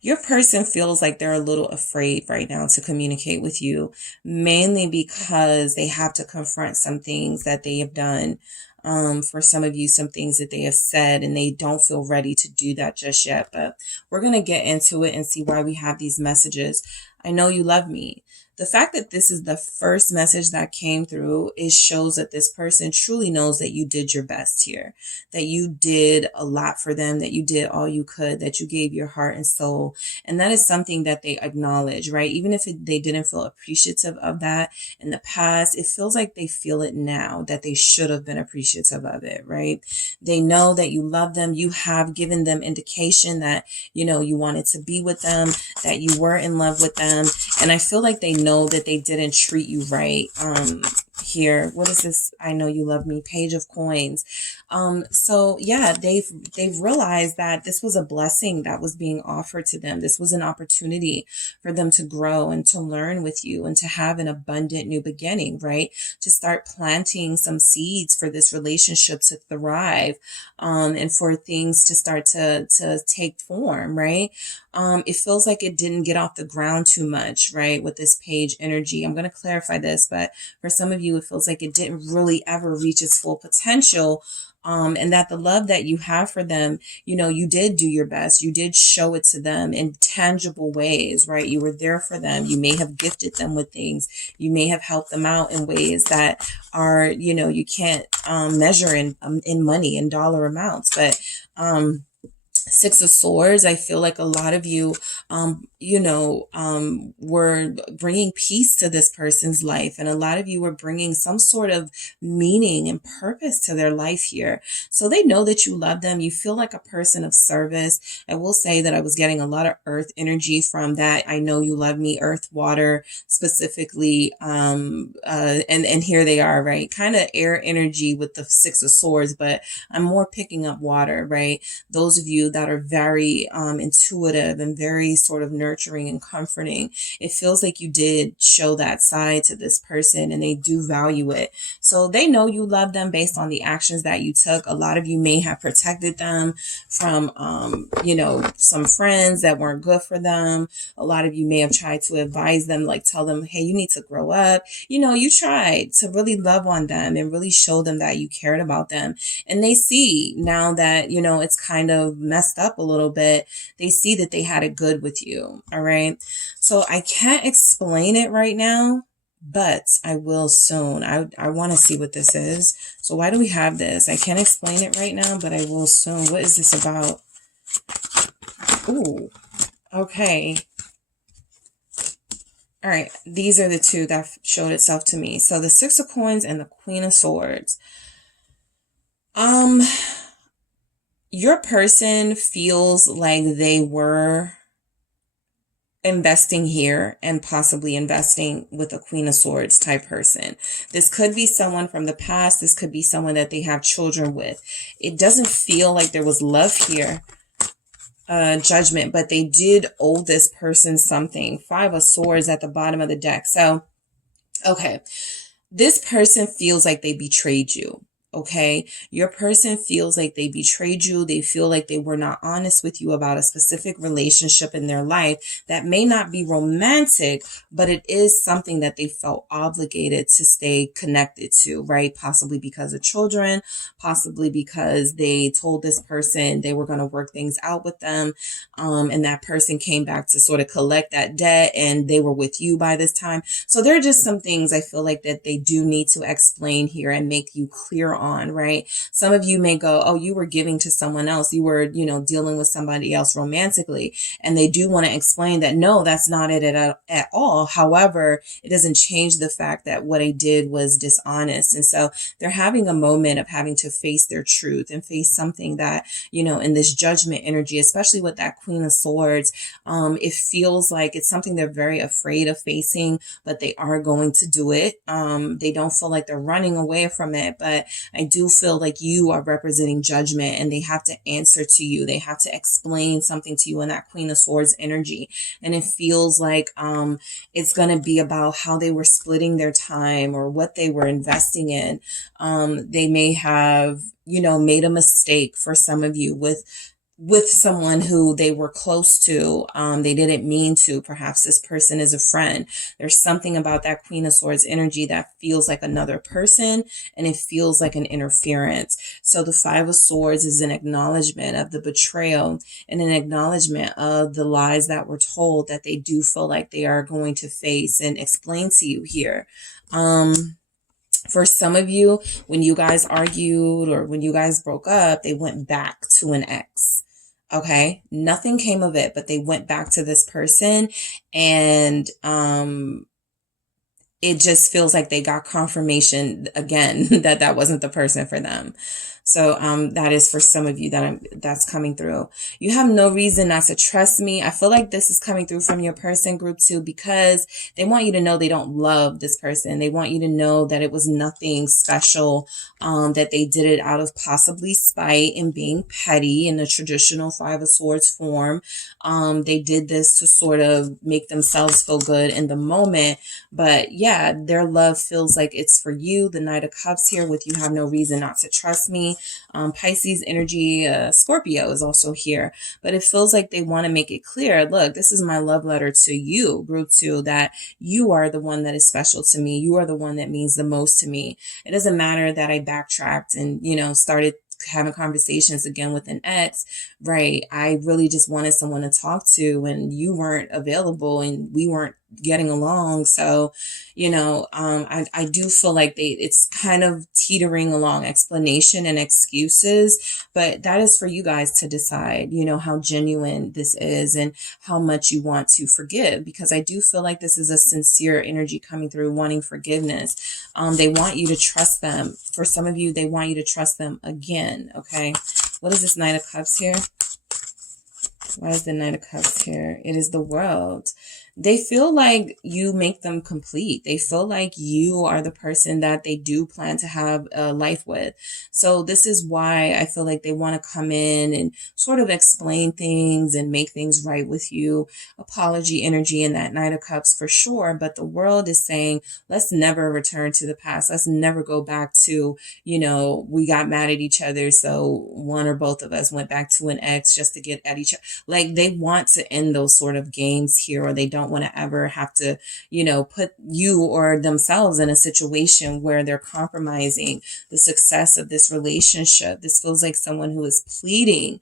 Your person feels like they're a little afraid right now to communicate with you, mainly because they have to confront some things that they have done. For some of you, some things that they have said, and they don't feel ready to do that just yet. But we're going to get into it and see why we have these messages. I know you love me. The fact that this is the first message that came through, it shows that this person truly knows that you did your best here, that you did a lot for them, that you did all you could, that you gave your heart and soul. And that is something that they acknowledge, right? Even if they didn't feel appreciative of that in the past, it feels like they feel it now, that they should have been appreciative of it, right? They know that you love them. You have given them indication that, you know, you wanted to be with them, that you were in love with them. And I feel like they know that they didn't treat you right. Here, what is this? I know you love me. Page of Coins. So yeah, they've realized that this was a blessing that was being offered to them. This was an opportunity for them to grow and to learn with you and to have an abundant new beginning, right? To start planting some seeds for this relationship to thrive, and for things to start to take form, right? It feels like it didn't get off the ground too much, right? With this page energy. I'm going to clarify this, but for some of you, it feels like it didn't really ever reach its full potential. And that the love that you have for them, you know, you did do your best. You did show it to them in tangible ways, right? You were there for them. You may have gifted them with things. You may have helped them out in ways that are, you know, you can't measure in money and dollar amounts, but Six of Swords, I feel like a lot of you, were bringing peace to this person's life. And a lot of you were bringing some sort of meaning and purpose to their life here. So they know that you love them. You feel like a person of service. I will say that I was getting a lot of earth energy from that. I know you love me, earth, water, specifically. And here they are, right? Kind of air energy with the Six of Swords, but I'm more picking up water, right? Those of you that are very intuitive and very sort of nurturing and comforting, it feels like you did show that side to this person and they do value it. So they know you love them based on the actions that you took. A lot of you may have protected them from, some friends that weren't good for them. A lot of you may have tried to advise them, like tell them, hey, you need to grow up. You know, you tried to really love on them and really show them that you cared about them. And they see now that, you know, it's kind of messed up a little bit. They see that they had it good with you. All right. So I can't explain it right now, but I will soon. I want to see what this is. So why do we have this? I can't explain it right now, but I will soon. What is this about? Ooh, okay. All right. These are the two that showed itself to me. So the Six of Coins and the Queen of Swords. Your person feels like they were investing here and possibly investing with a Queen of Swords type person. This could be someone from the past. This could be someone that they have children with. It doesn't feel like there was love here. Judgment, but they did owe this person something. 5 of Swords at the bottom of the deck. So, okay. This person feels like they betrayed you. Okay. Your person feels like they betrayed you. They feel like they were not honest with you about a specific relationship in their life that may not be romantic, but it is something that they felt obligated to stay connected to, right? Possibly because of children, possibly because they told this person they were going to work things out with them. And that person came back to sort of collect that debt and they were with you by this time. So there are just some things I feel like that they do need to explain here and make you clear on, right? Some of you may go, oh, you were giving to someone else. You were, dealing with somebody else romantically. And they do want to explain that, no, that's not it at all. However, it doesn't change the fact that what I did was dishonest. And so they're having a moment of having to face their truth and face something that, in this judgment energy, especially with that Queen of Swords, it feels like it's something they're very afraid of facing, but they are going to do it. They don't feel like they're running away from it, but I do feel like you are representing judgment and they have to answer to you. They have to explain something to you in that Queen of Swords energy. And it feels like it's going to be about how they were splitting their time or what they were investing in. They may have, made a mistake for some of you with someone who they were close to. They didn't mean to. Perhaps this person is a friend. There's something about that Queen of Swords energy that feels like another person and it feels like an interference. So the 5 of Swords is an acknowledgement of the betrayal and an acknowledgement of the lies that were told that they do feel like they are going to face and explain to you here. For some of you, when you guys argued or when you guys broke up, they went back to an ex. Okay. Nothing came of it, but they went back to this person and, it just feels like they got confirmation again that that wasn't the person for them. So that is for some of you that's coming through. You have no reason not to trust me. I feel like this is coming through from your person group too, because they want you to know they don't love this person. They want you to know that it was nothing special, that they did it out of possibly spite and being petty in the traditional 5 of Swords form. They did this to sort of make themselves feel good in the moment. But yeah, their love feels like it's for you. The Knight of Cups here with you have no reason not to trust me. Pisces energy, Scorpio is also here, but it feels like they want to make it clear. Look, this is my love letter to you, group 2, that you are the one that is special to me. You are the one that means the most to me. It doesn't matter that I backtracked and, started having conversations again with an ex, right? I really just wanted someone to talk to and you weren't available and we weren't getting along. So, I do feel like it's kind of teetering along explanation and excuses, but that is for you guys to decide, how genuine this is and how much you want to forgive, because I do feel like this is a sincere energy coming through wanting forgiveness. They want you to trust them. For some of you, they want you to trust them again. Okay. What is this Knight of Cups here? Why is the Knight of Cups here? It is the World. They feel like you make them complete. They feel like you are the person that they do plan to have a life with. So this is why I feel like they want to come in and sort of explain things and make things right with you. Apology energy in that Knight of Cups for sure. But the World is saying, let's never return to the past. Let's never go back to, we got mad at each other. So one or both of us went back to an ex just to get at each other. Like they want to end those sort of games here, or they don't want to ever have to, put you or themselves in a situation where they're compromising the success of this relationship. This feels like someone who is pleading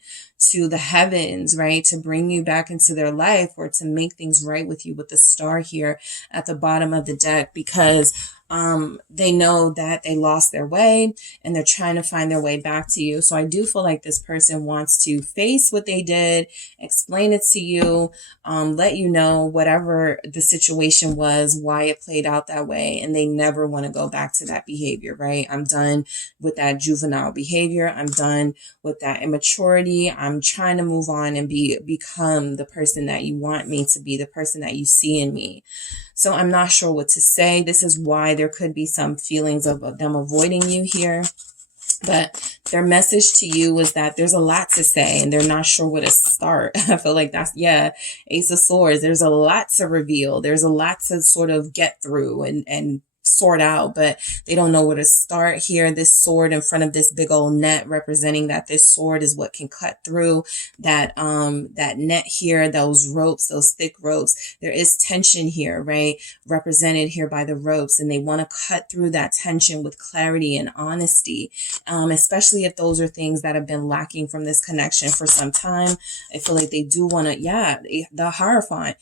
to the heavens, right, to bring you back into their life or to make things right with you with the Star here at the bottom of the deck, because They know that they lost their way and they're trying to find their way back to you. So I do feel like this person wants to face what they did, explain it to you, let you know whatever the situation was, why it played out that way. And they never want to go back to that behavior, right? I'm done with that juvenile behavior. I'm done with that immaturity. I'm trying to move on and become the person that you want me to be, the person that you see in me. So I'm not sure what to say. This is why there could be some feelings of them avoiding you here. But their message to you was that there's a lot to say and they're not sure where to start. I feel like that's, yeah, Ace of Swords. There's a lot to reveal. There's a lot to sort of get through and sort out, but they don't know where to start here. This sword in front of this big old net, representing that this sword is what can cut through that net here, those ropes, those thick ropes. There is tension here, right? Represented here by the ropes, and they want to cut through that tension with clarity and honesty, especially if those are things that have been lacking from this connection for some time. I feel like they do want to, yeah, the Hierophant.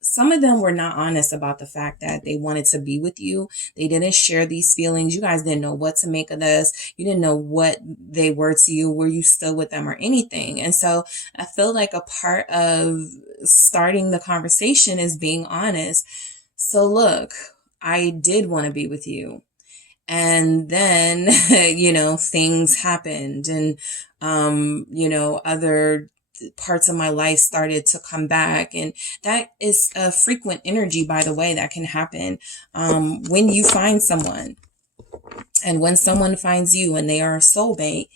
Some of them were not honest about the fact that they wanted to be with you. They didn't share these feelings. You guys didn't know what to make of this. You didn't know what they were to you. Were you still with them or anything? And so I feel like a part of starting the conversation is being honest. So look, I did want to be with you. And then, things happened and, other parts of my life started to come back. And that is a frequent energy, by the way, that can happen when you find someone. And when someone finds you and they are a soulmate,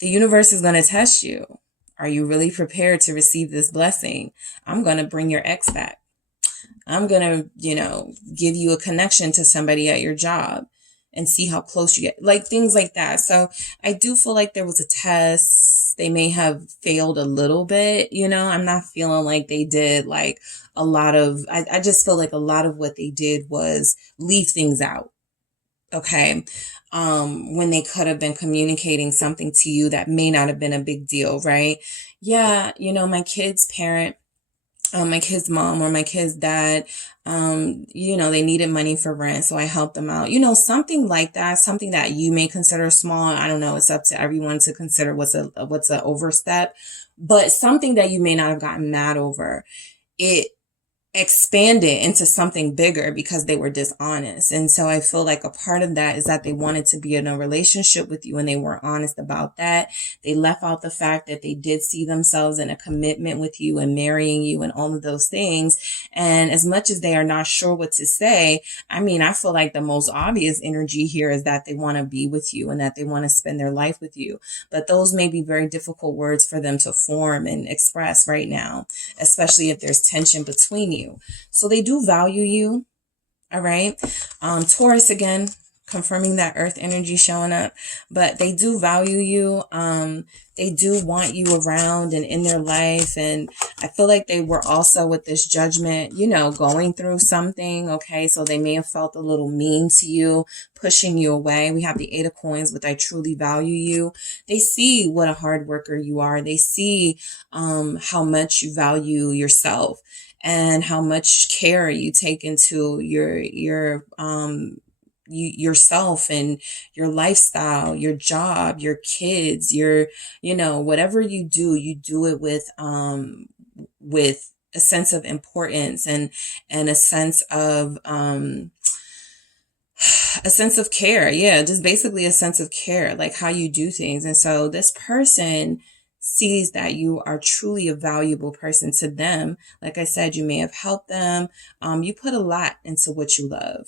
the universe is going to test you. Are you really prepared to receive this blessing? I'm going to bring your ex back. I'm going to, give you a connection to somebody at your job and see how close you get, like things like that. So I do feel like there was a test. They may have failed a little bit, I'm not feeling like they did like a lot of, I just feel like a lot of what they did was leave things out. Okay. When they could have been communicating something to you that may not have been a big deal, right? Yeah. My kid's parent, my kid's mom or my kid's dad, they needed money for rent. So I helped them out, something like that, something that you may consider small. I don't know. It's up to everyone to consider what's an overstep, but something that you may not have gotten mad over. It expanded into something bigger because they were dishonest. And so I feel like a part of that is that they wanted to be in a relationship with you and they weren't honest about that. They left out the fact that they did see themselves in a commitment with you and marrying you and all of those things. And as much as they are not sure what to say, I feel like the most obvious energy here is that they want to be with you and that they want to spend their life with you. But those may be very difficult words for them to form and express right now, especially if there's tension between you. So they do value you. All right. Taurus again, confirming that earth energy showing up, but they do value you. They do want you around and in their life. And I feel like they were also with this judgment, going through something. Okay. So they may have felt a little mean to you, pushing you away. We have the 8 of Coins with I truly value you. They see what a hard worker you are. They see, how much you value yourself and how much care you take into yourself and your lifestyle, your job, your kids, your, whatever you do it with a sense of importance and a sense of care. Yeah. Just basically a sense of care, like how you do things. And so this person sees that you are truly a valuable person to them. Like I said, you may have helped them. You put a lot into what you love.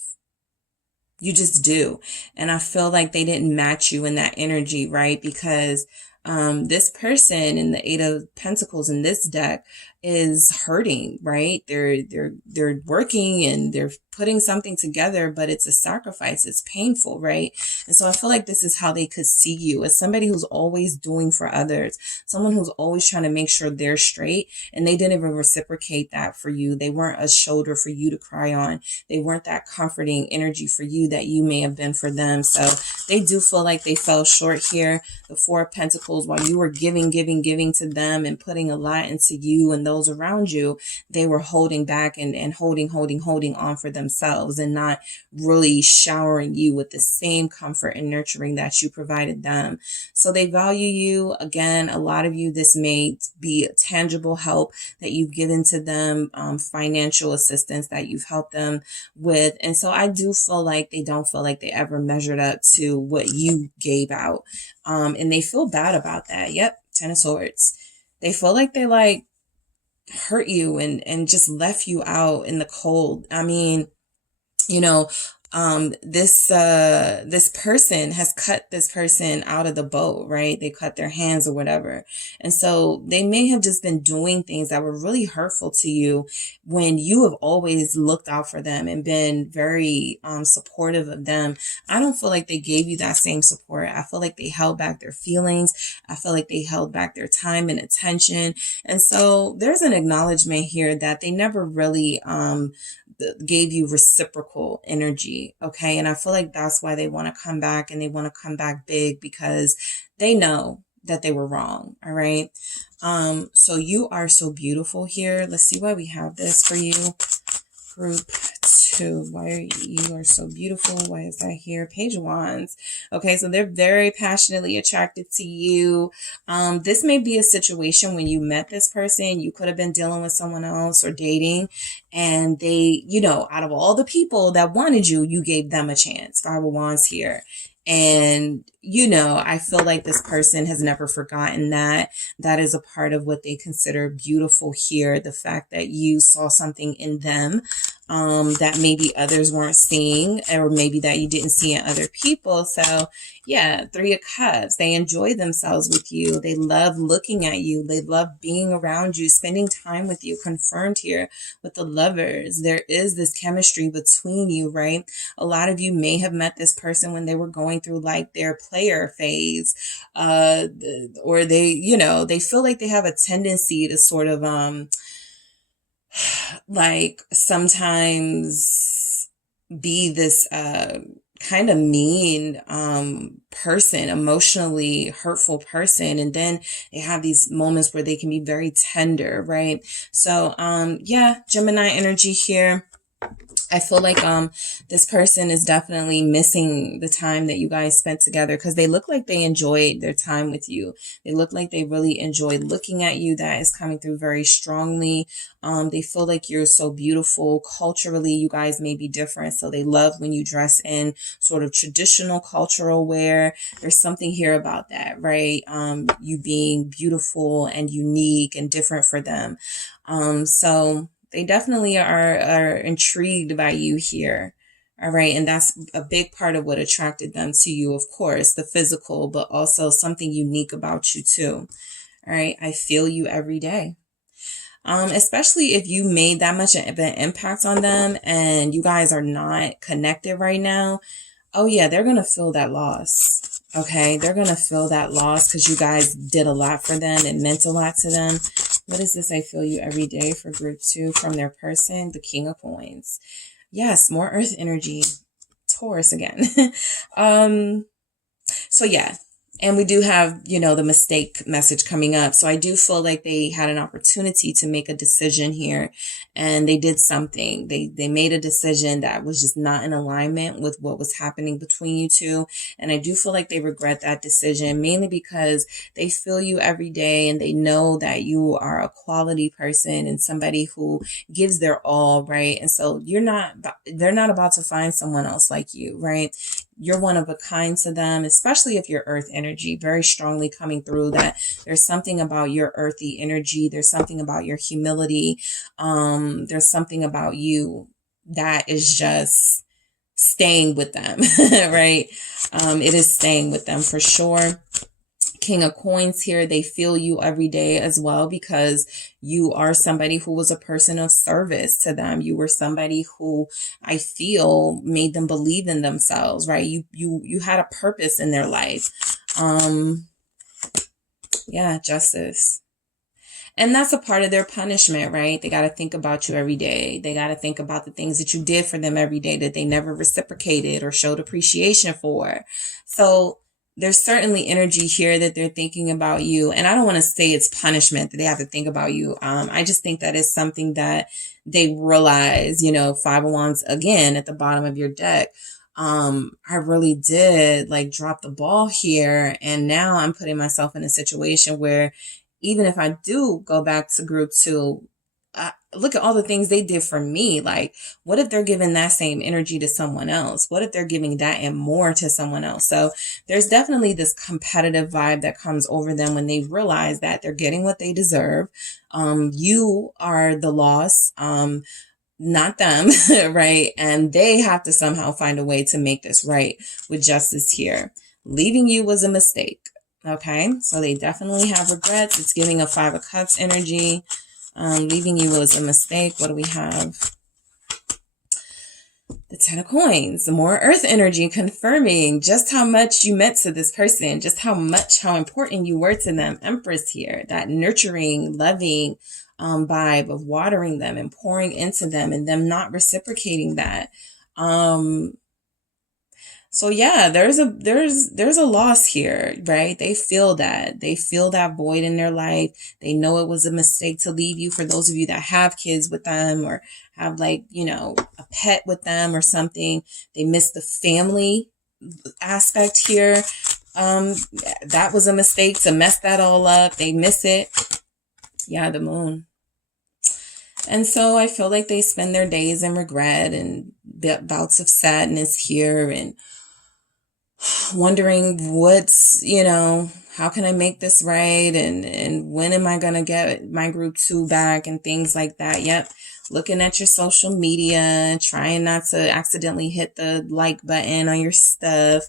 You just do. And I feel like they didn't match you in that energy, right? Because this person in the 8 of Pentacles in this deck is hurting, right? They're working and they're putting something together, but it's a sacrifice. It's painful, right? And so I feel like this is how they could see you as somebody who's always doing for others, someone who's always trying to make sure they're straight. And they didn't even reciprocate that for you. They weren't a shoulder for you to cry on. They weren't that comforting energy for you that you may have been for them. So they do feel like they fell short here. The 4 of Pentacles Pentacles, while you were giving to them and putting a lot into you and those around you, they were holding back and holding on for themselves and not really showering you with the same comfort and nurturing that you provided them. So they value you. Again, a lot of you, this may be tangible help that you've given to them, financial assistance that you've helped them with. And so I do feel like they don't feel like they ever measured up to what you gave out. And they feel bad about that. Yep. 10 of Swords. They feel like they like hurt you and just left you out in the cold. I mean, you know, this person has cut this person out of the boat, right? They cut their hands or whatever. And so they may have just been doing things that were really hurtful to you when you have always looked out for them and been very, supportive of them. I don't feel like they gave you that same support. I feel like they held back their feelings. I feel like they held back their time and attention. And so there's an acknowledgement here that they never really, gave you reciprocal energy. Okay. And I feel like that's why they want to come back, and they want to come back big, because they know that they were wrong. All right. So you are so beautiful here. Let's see why we have this for you. Group 2. Why you are so beautiful. Why is that here? Page of Wands. Okay, so they're very passionately attracted to you. This may be a situation when you met this person, you could have been dealing with someone else or dating, and they, you know, out of all the people that wanted you, you gave them a chance. 5 of Wands here. And, you know, I feel like this person has never forgotten that. That is a part of what they consider beautiful here. The fact that you saw something in them that maybe others weren't seeing, or maybe that you didn't see in other people. So yeah, 3 of Cups. They enjoy themselves with you. They love looking at you. They love being around you, spending time with you. Confirmed here with the Lovers. There is this chemistry between you, right? A lot of you may have met this person when they were going through like their player phase, or they, you know, they feel like they have a tendency to sort of, like sometimes be this kind of mean person, emotionally hurtful person, and then they have these moments where they can be very tender, right? So yeah, Gemini energy here. I feel like this person is definitely missing the time that you guys spent together, because they look like they enjoyed their time with you. They look like they really enjoyed looking at you. That is coming through very strongly. They feel like you're so beautiful. Culturally, you guys may be different, so they love when you dress in sort of traditional cultural wear. There's something here about that, right? You being beautiful and unique and different for them. So they definitely are intrigued by you here. All right. And that's a big part of what attracted them to you, of course, the physical, but also something unique about you too. All right. I feel you every day. Especially if you made that much of an impact on them and you guys are not connected right now. Oh yeah, they're going to feel that loss. Okay. They're going to feel that loss because you guys did a lot for them and meant a lot to them. What is this? I feel you every day for group 2 from their person, the King of Coins. Yes, more earth energy. Taurus again. So yeah. And we do have, you know, the mistake message coming up. So I do feel like they had an opportunity to make a decision here, and they did something. They made a decision that was just not in alignment with what was happening between you two. And I do feel like they regret that decision, mainly because they feel you every day and they know that you are a quality person and somebody who gives their all, right? And so they're not about to find someone else like you, right? You're one of a kind to them, especially if you're earth energy, very strongly coming through that there's something about your earthy energy. There's something about your humility. There's something about you that is just staying with them, right? It is staying with them for sure. King of Coins here, they feel you every day as well, because you are somebody who was a person of service to them. You were somebody who I feel made them believe in themselves, right? You had a purpose in their life. Yeah, Justice. And that's a part of their punishment, right? They got to think about you every day. They got to think about the things that you did for them every day that they never reciprocated or showed appreciation for. So there's certainly energy here that they're thinking about you. And I don't want to say it's punishment that they have to think about you. I just think that is something that they realize, you know, Five of Wands again at the bottom of your deck. I really did like drop the ball here. And now I'm putting myself in a situation where even if I do go back to group 2, look at all the things they did for me. Like, what if they're giving that same energy to someone else? What if they're giving that and more to someone else? So there's definitely this competitive vibe that comes over them when they realize that they're getting what they deserve. You are the loss, not them, right? And they have to somehow find a way to make this right with justice here. Leaving you was a mistake. Okay, so they definitely have regrets. It's giving a Five of Cups energy. Leaving you was a mistake. What do we have? The Ten of Coins, the more earth energy, confirming just how much you meant to this person, just how important you were to them. Empress here, that nurturing, loving vibe of watering them and pouring into them and them not reciprocating that. So yeah, there's a loss here, right? They feel that void in their life. They know it was a mistake to leave you. For those of you that have kids with them or have like, you know, a pet with them or something, they miss the family aspect here. That was a mistake to mess that all up. They miss it. Yeah, the Moon. And so I feel like they spend their days in regret and bouts of sadness here and wondering what's, you know, how can I make this right? And when am I going to get my group 2 back and things like that. Yep. Looking at your social media, trying not to accidentally hit the like button on your stuff.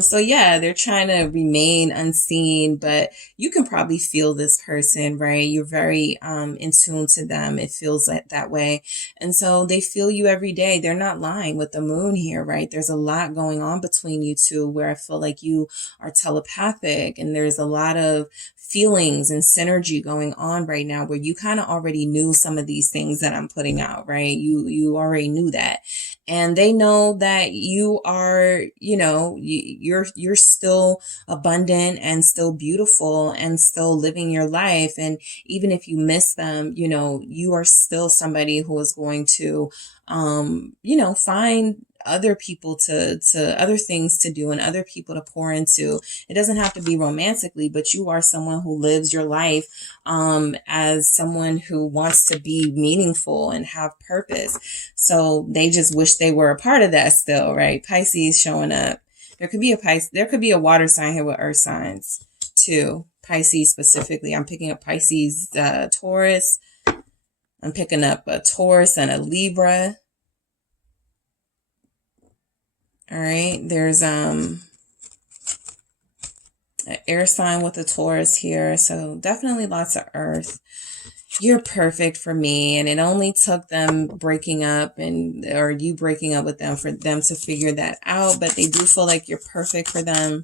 So yeah, they're trying to remain unseen, but you can probably feel this person, right? You're very in tune to them. It feels like that way. And so they feel you every day. They're not lying with the Moon here, right? There's a lot going on between you two where I feel like you are telepathic and there's a lot of feelings and synergy going on right now where you kind of already knew some of these things that I'm putting out, right? You already knew that. And they know that you are, you know, you're still abundant and still beautiful and still living your life. And even if you miss them, you know, you are still somebody who is going to, you know, find other people to other things to do and other people to pour into. It doesn't have to be romantically, but you are someone who lives your life as someone who wants to be meaningful and have purpose. So they just wish they were a part of that still, right? Pisces showing up. There could be a water sign here with earth signs too. Pisces specifically. I'm picking up Pisces, Taurus. I'm picking up a Taurus and a Libra. All right, there's an air sign with a Taurus here, so definitely lots of earth. You're perfect for me, and it only took them breaking up or you breaking up with them for them to figure that out, but they do feel like you're perfect for them.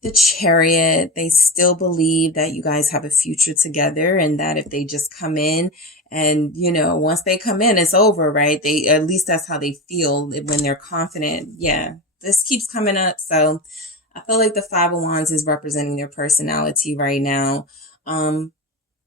The Chariot, they still believe that you guys have a future together and that if they just come in and, you know, once they come in, it's over, right? At least that's how they feel when they're confident. Yeah, this keeps coming up. So I feel like the Five of Wands is representing their personality right now.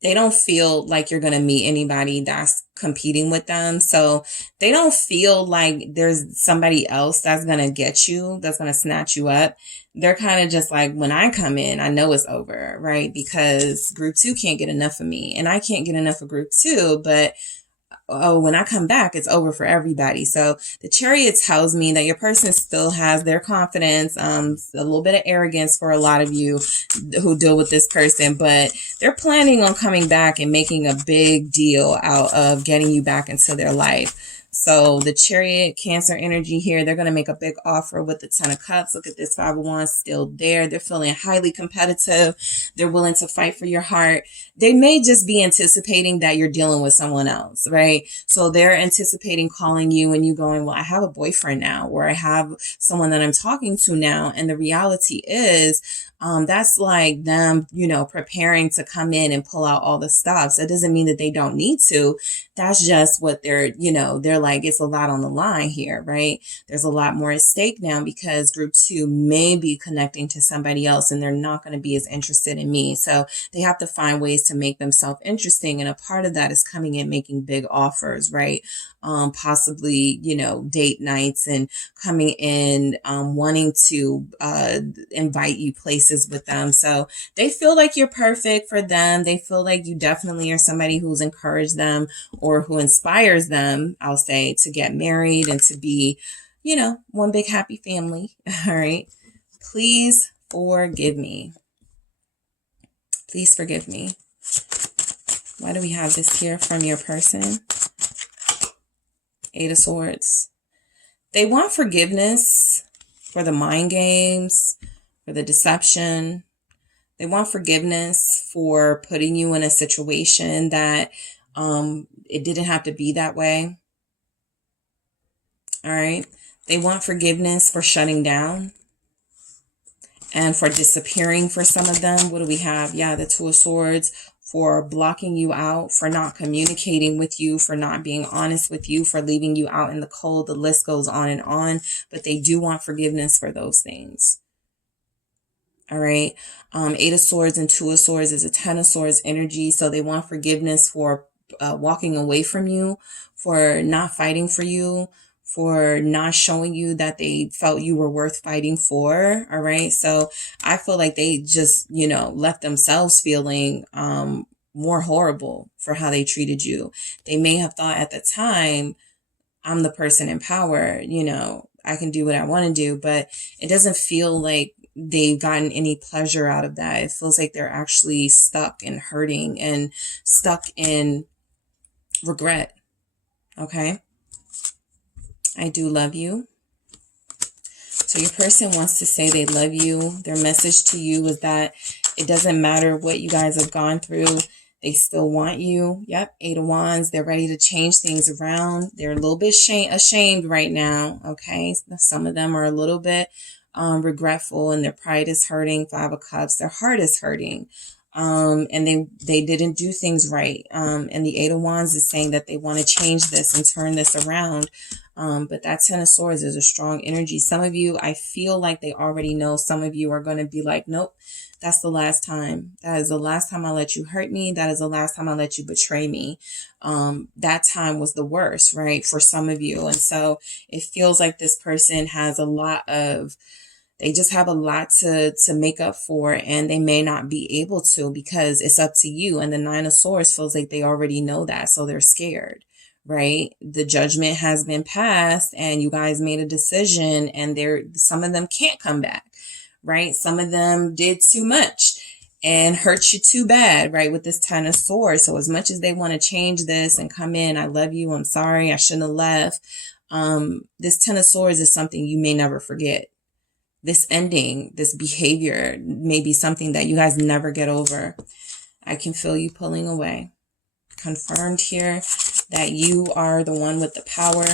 They don't feel like you're going to meet anybody that's competing with them. So they don't feel like there's somebody else that's going to get you, that's going to snatch you up. They're kind of just like, when I come in, I know it's over, right? Because group 2 can't get enough of me and I can't get enough of group 2, but when I come back, it's over for everybody. So the Chariot tells me that your person still has their confidence, a little bit of arrogance for a lot of you who deal with this person, but they're planning on coming back and making a big deal out of getting you back into their life. So the Chariot, Cancer energy here, they're going to make a big offer with the Ten of Cups. Look at this, Five of Wands still there. They're feeling highly competitive. They're willing to fight for your heart. They may just be anticipating that you're dealing with someone else, right? So they're anticipating calling you and you going, well, I have a boyfriend now, or I have someone that I'm talking to now. And the reality is, That's like them, you know, preparing to come in and pull out all the stops. That doesn't mean that they don't need to. That's just what they're, you know, they're like, it's a lot on the line here, right? There's a lot more at stake now because group 2 may be connecting to somebody else and they're not going to be as interested in me. So they have to find ways to make themselves interesting. And a part of that is coming in, making big offers, right? Possibly, you know, date nights and coming in, wanting to invite you places with them. So they feel like you're perfect for them. They feel like you definitely are somebody who's encouraged them or who inspires them, I'll say, to get married and to be, you know, one big happy family. All right. Please forgive me. Please forgive me. Why do we have this here from your person? 8 of Swords. They want forgiveness for the mind games, for the deception. They want forgiveness for putting you in a situation that it didn't have to be that way. All right. They want forgiveness for shutting down and for disappearing for some of them. What do we have? Yeah, the 2 of Swords. For blocking you out, for not communicating with you, for not being honest with you, for leaving you out in the cold. The list goes on, but they do want forgiveness for those things. All right. 8 of Swords and 2 of Swords is a 10 of Swords energy. So they want forgiveness for walking away from you, for not fighting for you, for not showing you that they felt you were worth fighting for. All right. So I feel like they just, you know, left themselves feeling more horrible for how they treated you. They may have thought at the time, I'm the person in power, you know, I can do what I want to do, but it doesn't feel like they've gotten any pleasure out of that. It feels like they're actually stuck and hurting and stuck in regret. Okay. I do love you. So your person wants to say they love you. Their message to you is that it doesn't matter what you guys have gone through. They still want you. Yep. 8 of Wands. They're ready to change things around. They're a little bit ashamed right now. Okay. Some of them are a little bit regretful and their pride is hurting. 5 of Cups. Their heart is hurting. And they didn't do things right. And the 8 of Wands is saying that they want to change this and turn this around. But that 10 of Swords is a strong energy. Some of you, I feel like they already know. Some of you are going to be like, nope, that's the last time. That is the last time I let you hurt me. That is the last time I let you betray me. That time was the worst, right? For some of you. And so it feels like this person has a lot of, they just have a lot to make up for, and they may not be able to because it's up to you. And the 9 of Swords feels like they already know that. So they're scared, right? The judgment has been passed and you guys made a decision, and some of them can't come back, right? Some of them did too much and hurt you too bad, right? With this 10 of Swords. So as much as they want to change this and come in, I love you, I'm sorry, I shouldn't have left. This 10 of Swords is something you may never forget. This ending, this behavior may be something that you guys never get over. I can feel you pulling away. Confirmed here that you are the one with the power.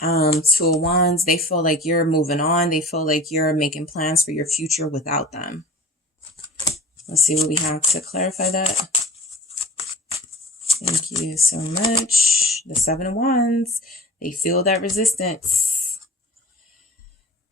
2 of Wands, they feel like you're moving on. They feel like you're making plans for your future without them. Let's see what we have to clarify that. Thank you so much. The 7 of Wands, they feel that resistance.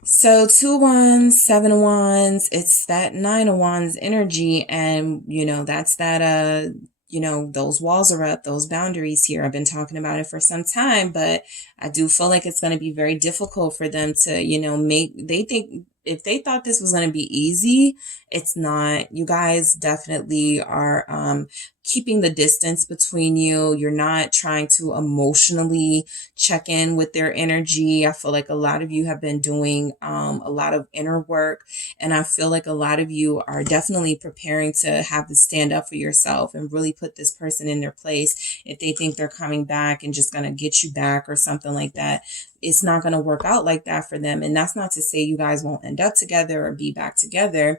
So 2 of Wands, 7 of Wands, it's that 9 of Wands energy. And, you know, that's that, you know, those walls are up, those boundaries here. I've been talking about it for some time, but I do feel like it's going to be very difficult for them to, you know, they think if they thought this was going to be easy, it's not. You guys definitely are, keeping the distance between you. You're not trying to emotionally check in with their energy. I feel like a lot of you have been doing a lot of inner work, and I feel like a lot of you are definitely preparing to have to stand up for yourself and really put this person in their place. If they think they're coming back and just going to get you back or something like that, it's not going to work out like that for them. And that's not to say you guys won't end up together or be back together.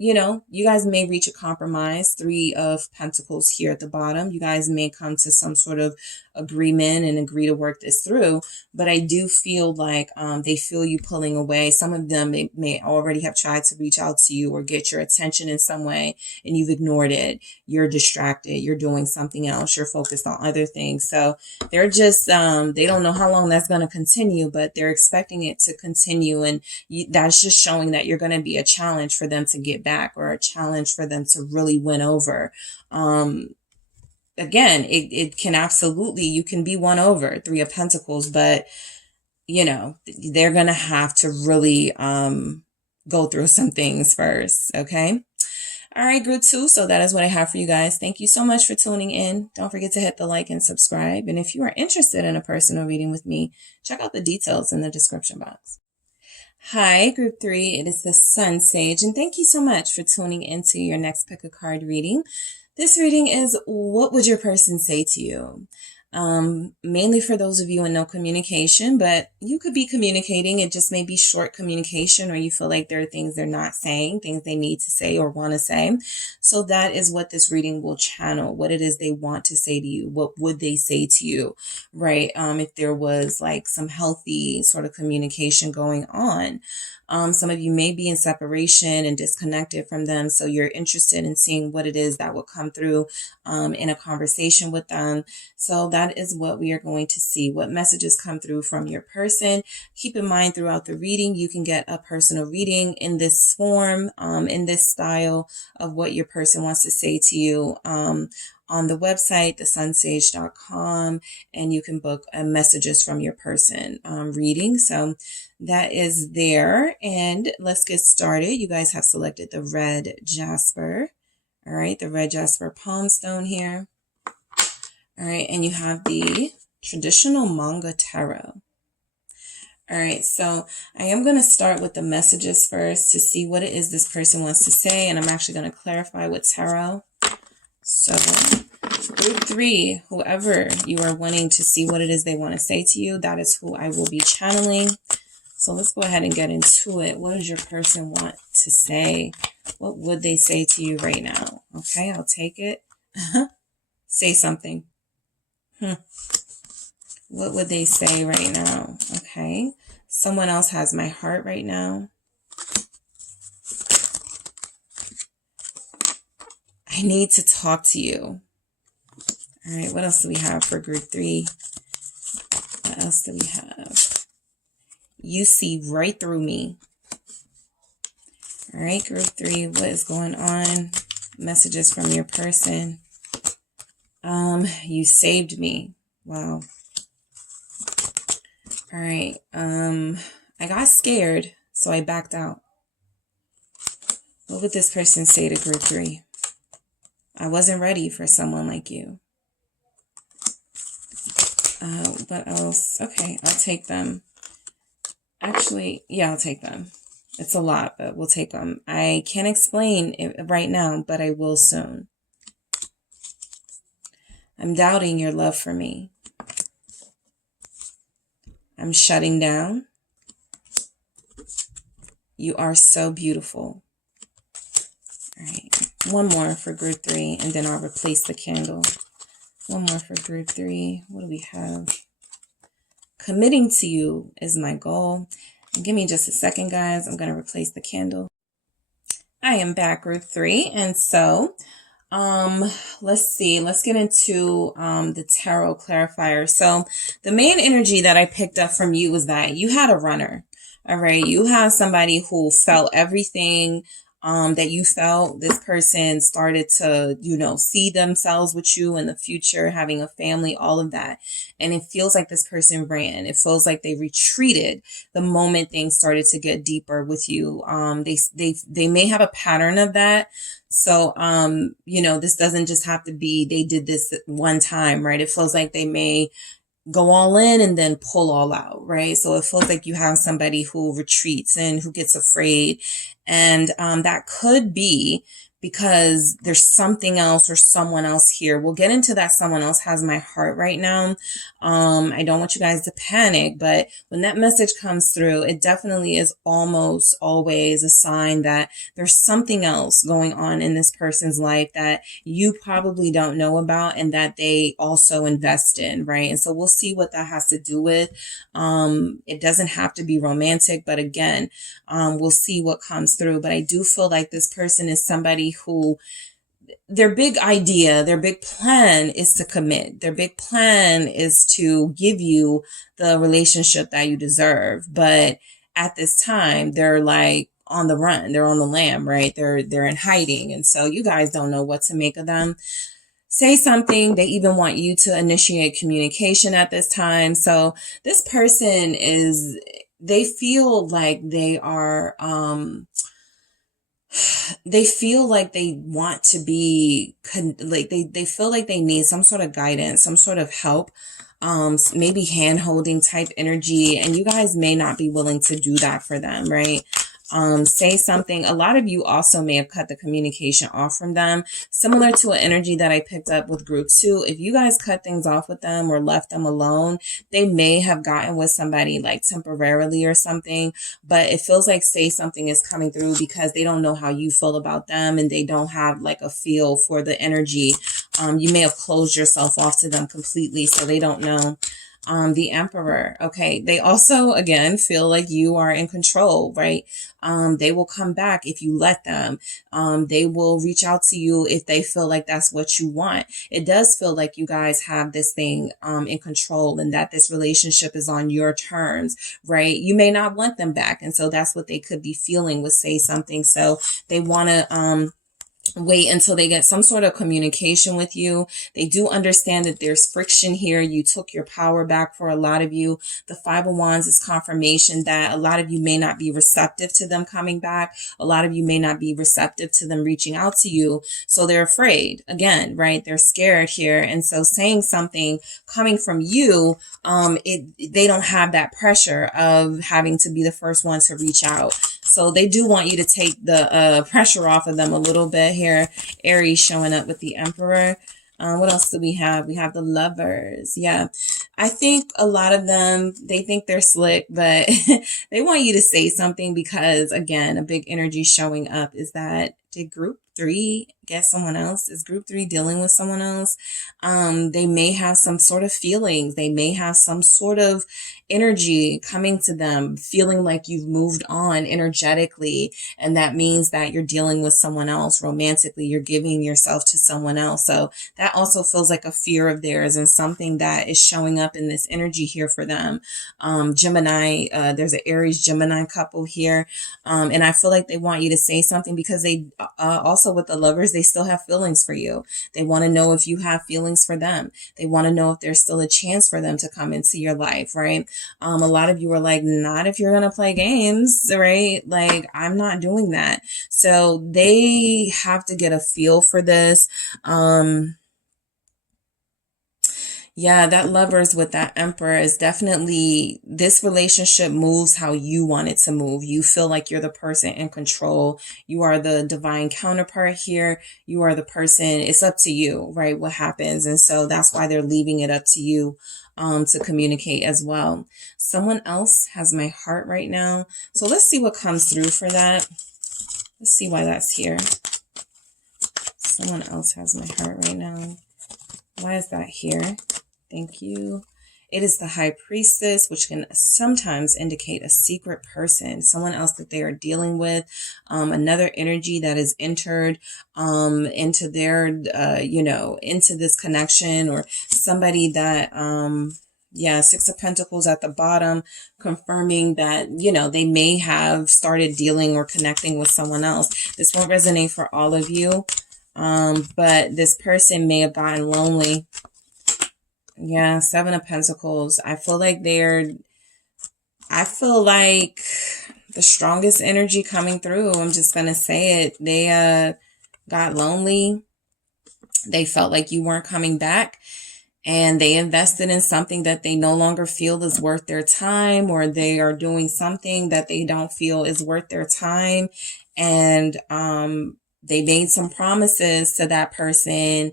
You know, you guys may reach a compromise. 3 of Pentacles here at the bottom. You guys may come to some sort of agreement and agree to work this through. But I do feel like they feel you pulling away. Some of them may already have tried to reach out to you or get your attention in some way, and you've ignored it. You're distracted. You're doing something else. You're focused on other things. So they're just, they don't know how long that's going to continue, but they're expecting it to continue. And that's just showing that you're going to be a challenge for them to get back, or a challenge for them to really win over. Again, it can absolutely, you can be won over, Three of Pentacles, but you know, they're going to have to really, go through some things first. Okay. All right, group 2. So that is what I have for you guys. Thank you so much for tuning in. Don't forget to hit the like and subscribe. And if you are interested in a personal reading with me, check out the details in the description box. Hi, group 3. It is the Sun Sage, and thank you so much for tuning into your next pick a card reading. This reading is, what would your person say to you? Mainly for those of you in no communication, but you could be communicating. It just may be short communication, or you feel like there are things they're not saying, things they need to say or want to say. So that is what this reading will channel, what it is they want to say to you. What would they say to you, right? If there was like some healthy sort of communication going on. Some of you may be in separation and disconnected from them. So you're interested in seeing what it is that will come through in a conversation with them. So that is what we are going to see. What messages come through from your person. Keep in mind throughout the reading, you can get a personal reading in this form, in this style of what your person wants to say to you. On the website, TheSunSage.com, and you can book messages from your person reading. So that is there. And let's get started. You guys have selected the red jasper. All right, the red jasper palm stone here. All right, and you have the traditional manga tarot. All right, so I am going to start with the messages first to see what it is this person wants to say. And I'm actually going to clarify with tarot. So group 3, whoever you are wanting to see what it is they want to say to you, that is who I will be channeling. So let's go ahead and get into it. What does your person want to say? What would they say to you right now? Okay, I'll take it. Say something. What would they say right now? Okay, someone else has my heart right now. I need to talk to you. All right, what else do we have for group 3? What else do we have? You see right through me. All right, group 3, what is going on? Messages from your person. You saved me. Wow. All right, I got scared, so I backed out. What would this person say to group 3? I wasn't ready for someone like you. What else? Okay, I'll take them. Actually, yeah, I'll take them. It's a lot, but we'll take them. I can't explain it right now, but I will soon. I'm doubting your love for me. I'm shutting down. You are so beautiful. All right, one more for group 3, and then I'll replace the candle. One more for group 3. What do we have? Committing to you is my goal. And give me just a second, guys. I'm going to replace the candle. I am back, group 3. And so, let's see. Let's get into the tarot clarifier. So the main energy that I picked up from you was that you had a runner. All right. You have somebody who felt everything that you felt. This person started to, see themselves with you in the future, having a family, all of that. And it feels like this person ran. It feels like they retreated the moment things started to get deeper with you. They may have a pattern of that. So, this doesn't just have to be, they did this one time, right? It feels like they may go all in and then pull all out, right? So it feels like you have somebody who retreats and who gets afraid. And that could be because there's something else or someone else here. We'll get into that. Someone else has my heart right now. I don't want you guys to panic, but when that message comes through, it definitely is almost always a sign that there's something else going on in this person's life that you probably don't know about and that they also invest in, right? And so we'll see what that has to do with. It doesn't have to be romantic, but again, we'll see what comes through. But I do feel like this person is somebody who their big idea, their big plan is to commit. Their big plan is to give you the relationship that you deserve. But at this time, they're like on the run. They're on the lam, right? They're in hiding. And so you guys don't know what to make of them. Say something. They even want you to initiate communication at this time. So this person they feel like they are, they feel like they want to be, like they feel like they need some sort of guidance, some sort of help, maybe hand holding type energy. And you guys may not be willing to do that for them, right? Say something. A lot of you also may have cut the communication off from them, similar to an energy that I picked up with group 2. If you guys cut things off with them or left them alone, they may have gotten with somebody like temporarily or something, but it feels like say something is coming through because they don't know how you feel about them and they don't have like a feel for the energy. You may have closed yourself off to them completely, so they don't know. The Emperor. Okay. They also, again, feel like you are in control, right? They will come back if you let them. They will reach out to you if they feel like that's what you want. It does feel like you guys have this thing, in control and that this relationship is on your terms, right? You may not want them back. And so that's what they could be feeling with say something. So they want to, wait until they get some sort of communication with you. They do understand that there's friction here. You took your power back for a lot of you. The Five of Wands is confirmation that a lot of you may not be receptive to them coming back. A lot of you may not be receptive to them reaching out to you. So they're afraid again, right? They're scared here. And so saying something coming from you, they don't have that pressure of having to be the first one to reach out. So they do want you to take the pressure off of them a little bit here. Aries showing up with the Emperor. What else do we have? We have the Lovers. Yeah. I think a lot of them, they think they're slick, but they want you to say something because, again, a big energy showing up is that did group 3 get someone else? Is group 3 dealing with someone else? They may have some sort of feelings. They may have some sort of energy coming to them, feeling like you've moved on energetically. And that means that you're dealing with someone else romantically. You're giving yourself to someone else. So that also feels like a fear of theirs and something that is showing up in this energy here for them. Gemini, there's an Aries Gemini couple here. And I feel like they want you to say something because they, also with the Lovers, they still have feelings for you. They want to know if you have feelings for them. They want to know if there's still a chance for them to come into your life, right? A lot of you are like, not if you're going to play games, right? Like, I'm not doing that. So they have to get a feel for this. Yeah, that Lovers with that Emperor is definitely, this relationship moves how you want it to move. You feel like you're the person in control. You are the divine counterpart here. You are the person, it's up to you, right? What happens. And so that's why they're leaving it up to you, to communicate as well. Someone else has my heart right now. So let's see what comes through for that. Let's see why that's here. Someone else has my heart right now. Why is that here? Thank you. It is the High Priestess, which can sometimes indicate a secret person, someone else that they are dealing with, another energy that is entered into their, into this connection, or somebody that, Six of Pentacles at the bottom, confirming that, they may have started dealing or connecting with someone else. This won't resonate for all of you, but this person may have gotten lonely. Yeah, Seven of Pentacles. I feel like the strongest energy coming through. I'm just going to say it. They got lonely. They felt like you weren't coming back. And they invested in something that they no longer feel is worth their time, or they are doing something that they don't feel is worth their time. And they made some promises to that person,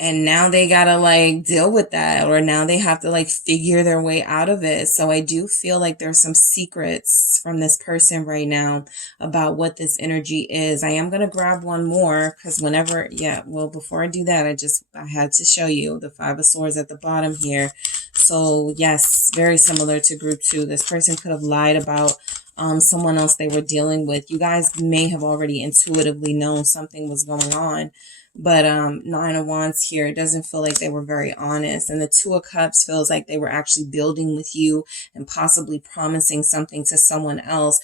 and now they gotta like deal with that, or now they have to like figure their way out of it. So I do feel like there's some secrets from this person right now about what this energy is. I am gonna grab one more because whenever, yeah, well, before I do that, I had to show you the Five of Swords at the bottom here. So yes, very similar to group 2. This person could have lied about someone else they were dealing with. You guys may have already intuitively known something was going on. But Nine of Wands here, it doesn't feel like they were very honest. And the Two of Cups feels like they were actually building with you and possibly promising something to someone else.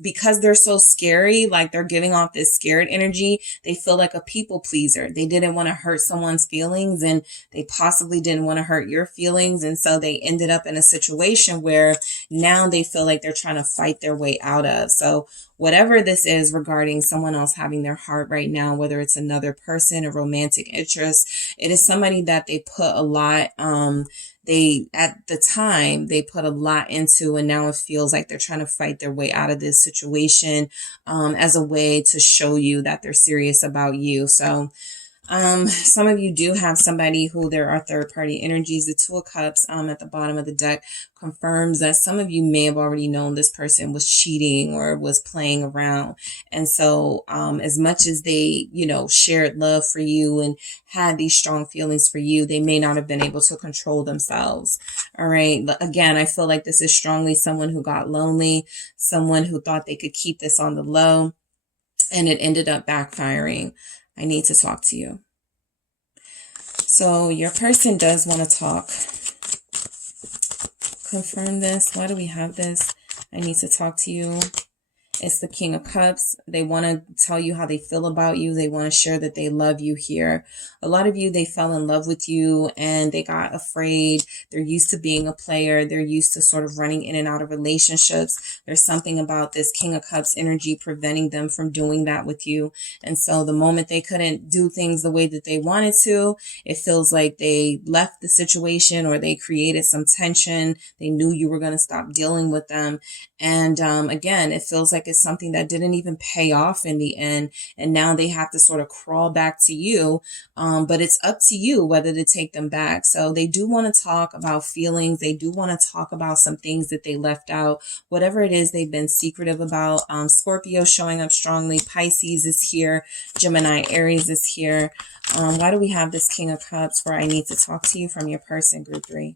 Because they're so scary, like they're giving off this scared energy, they feel like a people pleaser. They didn't want to hurt someone's feelings, and they possibly didn't want to hurt your feelings. And so they ended up in a situation where now they feel like they're trying to fight their way out of. So whatever this is regarding someone else having their heart right now, whether it's another person, a romantic interest, it is somebody that they put a lot, at the time, they put a lot into, and now it feels like they're trying to fight their way out of this situation, as a way to show you that they're serious about you. So, some of you do have somebody who there are third party energies. The Two of Cups at the bottom of the deck confirms that some of you may have already known this person was cheating or was playing around. And so as much as they, shared love for you and had these strong feelings for you, they may not have been able to control themselves. All right. But again, I feel like this is strongly someone who got lonely, someone who thought they could keep this on the low, and it ended up backfiring. I need to talk to you. So your person does want to talk. Confirm this. Why do we have this? I need to talk to you. It's the King of Cups. They want to tell you how they feel about you. They want to share that they love you here. A lot of you, they fell in love with you and they got afraid. They're used to being a player. They're used to sort of running in and out of relationships. There's something about this King of Cups energy preventing them from doing that with you. And so the moment they couldn't do things the way that they wanted to, it feels like they left the situation or they created some tension. They knew you were going to stop dealing with them. And again, it feels like it's something that didn't even pay off in the end. And now they have to sort of crawl back to you. But it's up to you whether to take them back. So they do want to talk about feelings. They do want to talk about some things that they left out. Whatever it is they've been secretive about. Scorpio showing up strongly. Pisces is here. Gemini, Aries is here. Why do we have this King of Cups where I need to talk to you from your person, group 3?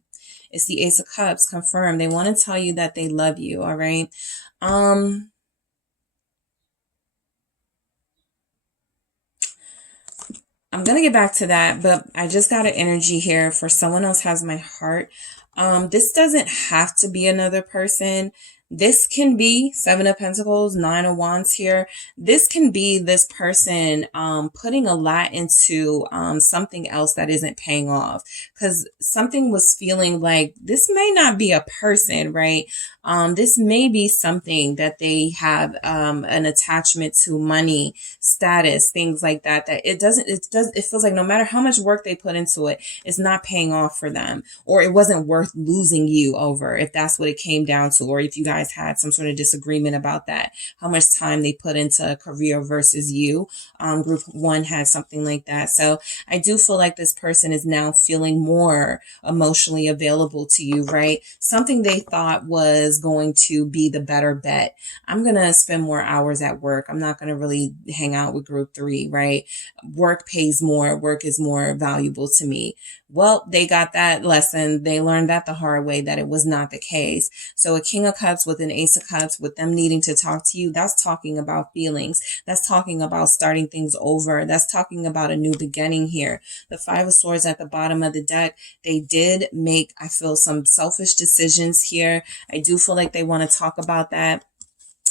It's the Ace of Cups. Confirm. They want to tell you that they love you. All right. I'm going to get back to that, but I just got an energy here for someone else has my heart. This doesn't have to be another person. This can be Seven of Pentacles, Nine of Wands here. This can be this person putting a lot into something else that isn't paying off, because something was feeling like this may not be a person, right? This may be something that they have an attachment to, money, status, things like that, that it feels like no matter how much work they put into it, it's not paying off for them, or it wasn't worth losing you over, if that's what it came down to, or if you guys had some sort of disagreement about that, how much time they put into a career versus you. Group 1 had something like that. So I do feel like this person is now feeling more emotionally available to you, right? Something they thought was going to be the better bet. I'm going to spend more hours at work. I'm not going to really hang out with group 3, right? Work pays more. Work is more valuable to me. Well, they got that lesson. They learned that the hard way, that it was not the case. So a King of Cups with an Ace of Cups, with them needing to talk to you, that's talking about feelings. That's talking about starting things over. That's talking about a new beginning here. The Five of Swords at the bottom of the deck, they did make, I feel, some selfish decisions here. I do feel like they want to talk about that.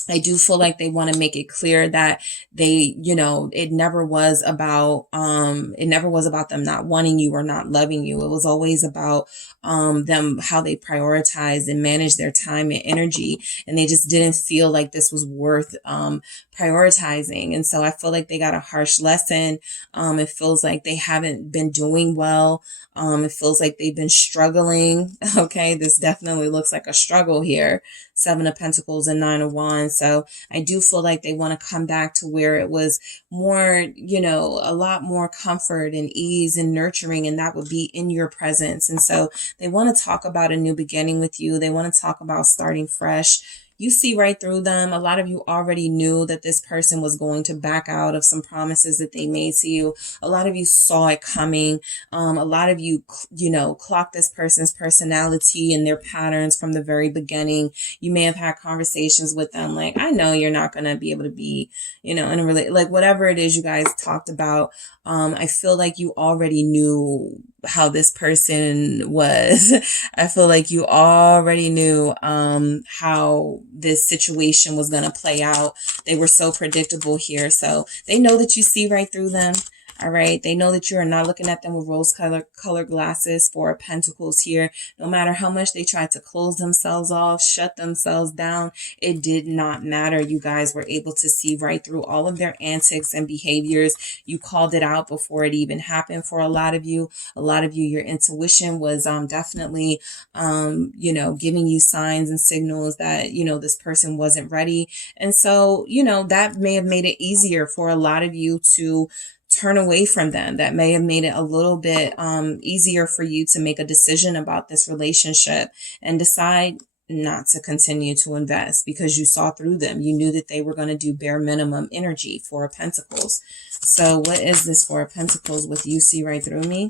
I do feel like they want to make it clear that they, it never was about them not wanting you or not loving you. It was always about them, how they prioritized and managed their time and energy. And they just didn't feel like this was worth prioritizing. And so I feel like they got a harsh lesson. It feels like they haven't been doing well. It feels like they've been struggling. Okay, this definitely looks like a struggle here. Seven of Pentacles and Nine of Wands. so I do feel like they want to come back to where it was more, you know, a lot more comfort and ease and nurturing, and that would be in your presence. And so they want to talk about a new beginning with you. They want to talk about starting fresh. You see right through them. A lot of you already knew that this person was going to back out of some promises that they made to you. A lot of you saw it coming. A lot of you, you know, clocked this person's personality and their patterns from the very beginning. You may have had conversations with them like, I know you're not going to be able to be, you know, in a like whatever it is you guys talked about. I feel like you already knew how this person was. I feel like you already knew how this situation was going to play out. They were so predictable here. So they know that you see right through them. All right. They know that you are not looking at them with rose-colored glasses. Four of Pentacles here. No matter how much they tried to close themselves off, shut themselves down, it did not matter. You guys were able to see right through all of their antics and behaviors. You called it out before it even happened for a lot of you. A lot of you, your intuition was definitely, you know, giving you signs and signals that, you know, this person wasn't ready. And so, you know, that may have made it easier for a lot of you to turn away from them. That may have made it a little bit easier for you to make a decision about this relationship and decide not to continue to invest because you saw through them. You knew that they were going to do bare minimum energy. Four of Pentacles. So what is this Four of Pentacles with you see right through me?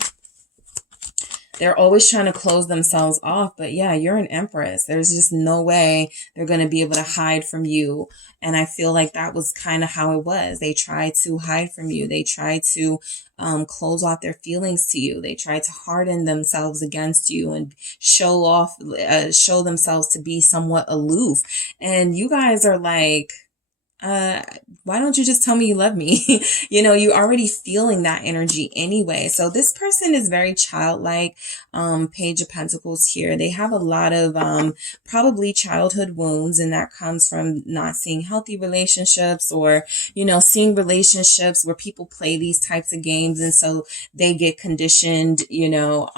They're always trying to close themselves off. But yeah, you're an Empress. There's just no way they're going to be able to hide from you. And I feel like that was kind of how it was. They tried to hide from you. They tried to close off their feelings to you. They tried to harden themselves against you and show themselves to be somewhat aloof. And you guys are like, why don't you just tell me you love me? You know, you're already feeling that energy anyway. So this person is very childlike. Page of Pentacles here. They have a lot of probably childhood wounds, and that comes from not seeing healthy relationships or, you know, seeing relationships where people play these types of games. And so they get conditioned, you know,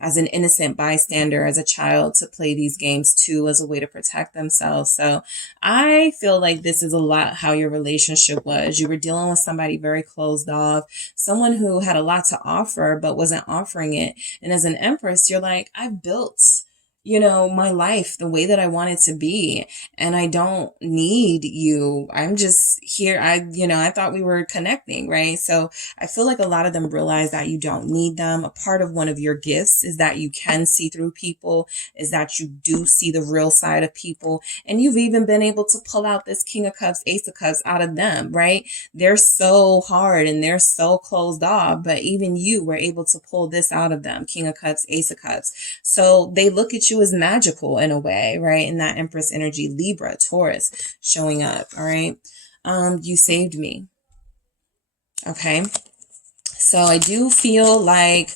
as an innocent bystander, as a child, to play these games too, as a way to protect themselves. So I feel like this is a lot how your relationship was. You were dealing with somebody very closed off, someone who had a lot to offer but wasn't offering it. And as an Empress, you're like, I've built, you know, my life the way that I want it to be, and I don't need you. I'm just here. I thought we were connecting, right? So I feel like a lot of them realize that you don't need them. A part of one of your gifts is that you can see through people, is that you do see the real side of people. And you've even been able to pull out this King of Cups, Ace of Cups out of them, right? They're so hard and they're so closed off, but even you were able to pull this out of them, King of Cups, Ace of Cups. So they look at you as magical in a way, right? In that Empress energy, Libra, Taurus showing up. All right. You saved me. Okay. So I do feel like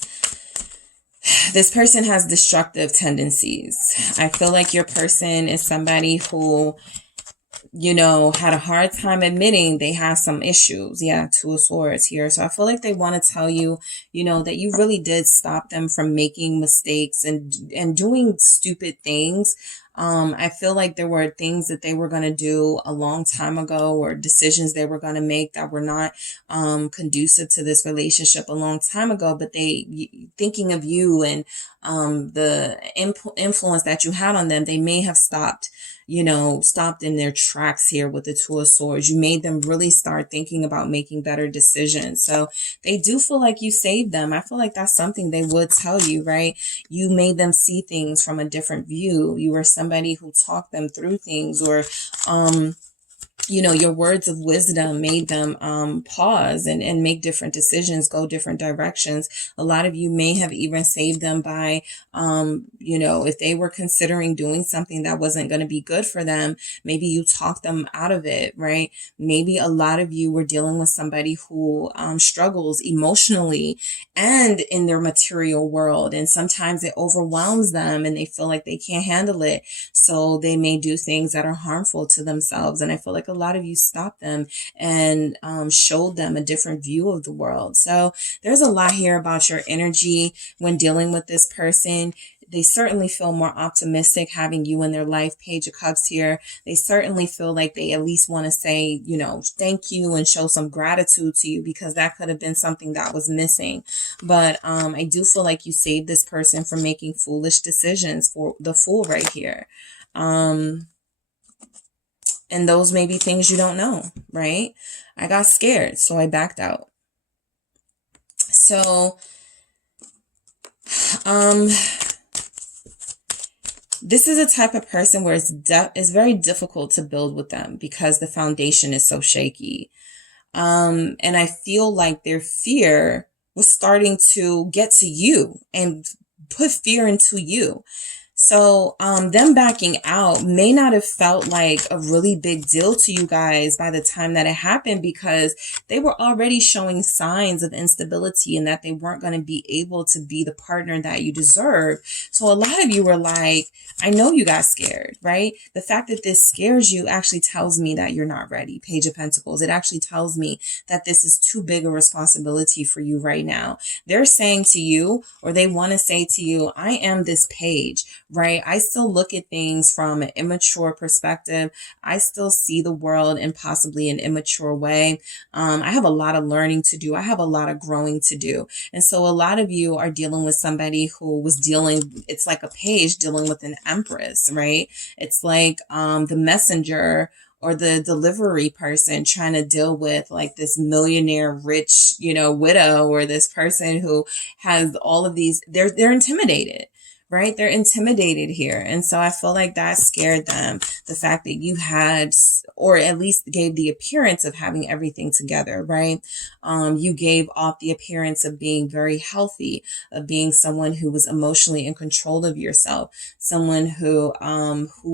this person has destructive tendencies. I feel like your person is somebody who, you know, had a hard time admitting they have some issues. Yeah, Two of Swords here. So I feel like they want to tell you, you know, that you really did stop them from making mistakes and doing stupid things. I feel like there were things that they were going to do a long time ago, or decisions they were going to make that were not conducive to this relationship a long time ago. But they, thinking of you and the influence that you had on them, they may have stopped in their tracks here with the Two of Swords. You made them really start thinking about making better decisions. So they do feel like you saved them. I feel like that's something they would tell you, right? You made them see things from a different view. You were somebody who talked them through things, or you know, your words of wisdom made them pause and make different decisions, go different directions. A lot of you may have even saved them by, you know, if they were considering doing something that wasn't going to be good for them, maybe you talked them out of it, right? Maybe a lot of you were dealing with somebody who struggles emotionally and in their material world. And sometimes it overwhelms them and they feel like they can't handle it. So they may do things that are harmful to themselves. And I feel like a lot of you stopped them and showed them a different view of the world. So there's a lot here about your energy when dealing with this person. They certainly feel more optimistic having you in their life. Page of Cups here. They certainly feel like they at least want to say, you know, thank you and show some gratitude to you, because that could have been something that was missing. But I do feel like you saved this person from making foolish decisions, for the Fool right here. And those may be things you don't know, right? I got scared, so I backed out. So, this is a type of person where it's very difficult to build with them because the foundation is so shaky. And I feel like their fear was starting to get to you and put fear into you. So them backing out may not have felt like a really big deal to you guys by the time that it happened, because they were already showing signs of instability and that they weren't going to be able to be the partner that you deserve. So a lot of you were like, I know you got scared, right? The fact that this scares you actually tells me that you're not ready. Page of Pentacles. It actually tells me that this is too big a responsibility for you right now. They're saying to you, or they want to say to you, I am this page, right? I still look at things from an immature perspective. I still see the world in possibly an immature way. I have a lot of learning to do. I have a lot of growing to do. And so a lot of you are dealing with somebody who was dealing, it's like a page dealing with an empress, right? It's like the messenger or the delivery person trying to deal with like this millionaire rich, you know, widow, or this person who has all of these, they're intimidated. Right? They're intimidated here. And so I feel like that scared them. The fact that you had, or at least gave the appearance of having everything together, right? You gave off the appearance of being very healthy, of being someone who was emotionally in control of yourself, someone who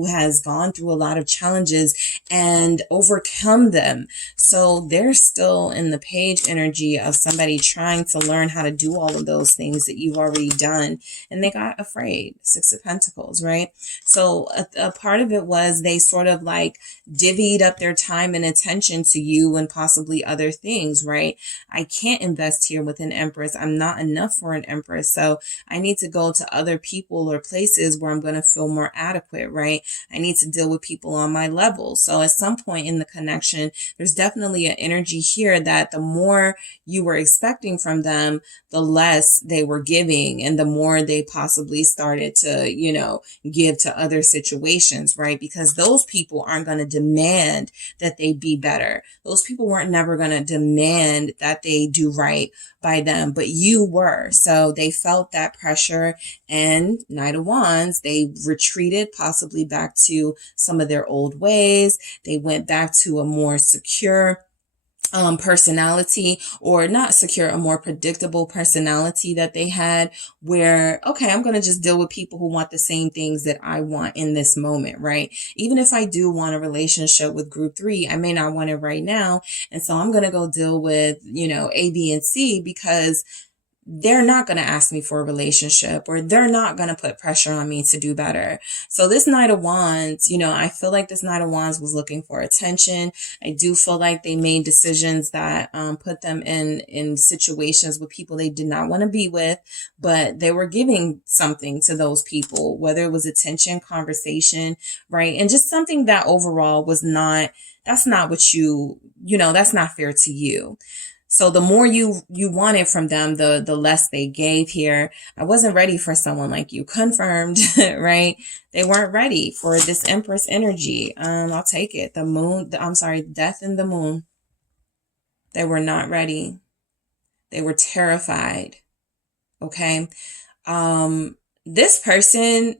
has gone through a lot of challenges and overcome them. So they're still in the page energy of somebody trying to learn how to do all of those things that you've already done. And they got afraid. Six of Pentacles, right? So a part of it was they sort of like divvied up their time and attention to you and possibly other things, right? I can't invest here with an Empress. I'm not enough for an Empress. So I need to go to other people or places where I'm going to feel more adequate, right? I need to deal with people on my level. So at some point in the connection, there's definitely an energy here that the more you were expecting from them, the less they were giving, and the more they possibly started to, you know, give to other situations, right? Because those people aren't going to demand that they be better. Those people weren't never going to demand that they do right by them, but you were. So they felt that pressure, and Knight of Wands, they retreated possibly back to some of their old ways. They went back to a more secure personality, or not secure, a more predictable personality that they had, where, okay, I'm going to just deal with people who want the same things that I want in this moment, right? Even if I do want a relationship with group 3, I may not want it right now. And so I'm going to go deal with, you know, A, B, and C, because they're not going to ask me for a relationship, or they're not going to put pressure on me to do better. So this Knight of Wands, you know, I feel like this Knight of Wands was looking for attention. I do feel like they made decisions that put them in situations with people they did not want to be with, but they were giving something to those people, whether it was attention, conversation, right? And just something that overall was not, that's not what you know, that's not fair to you. So the more you wanted from them, the less they gave here. I wasn't ready for someone like you. Confirmed, right? They weren't ready for this Empress energy. I'll take it. The moon, Death and the Moon. They were not ready. They were terrified. Okay. This person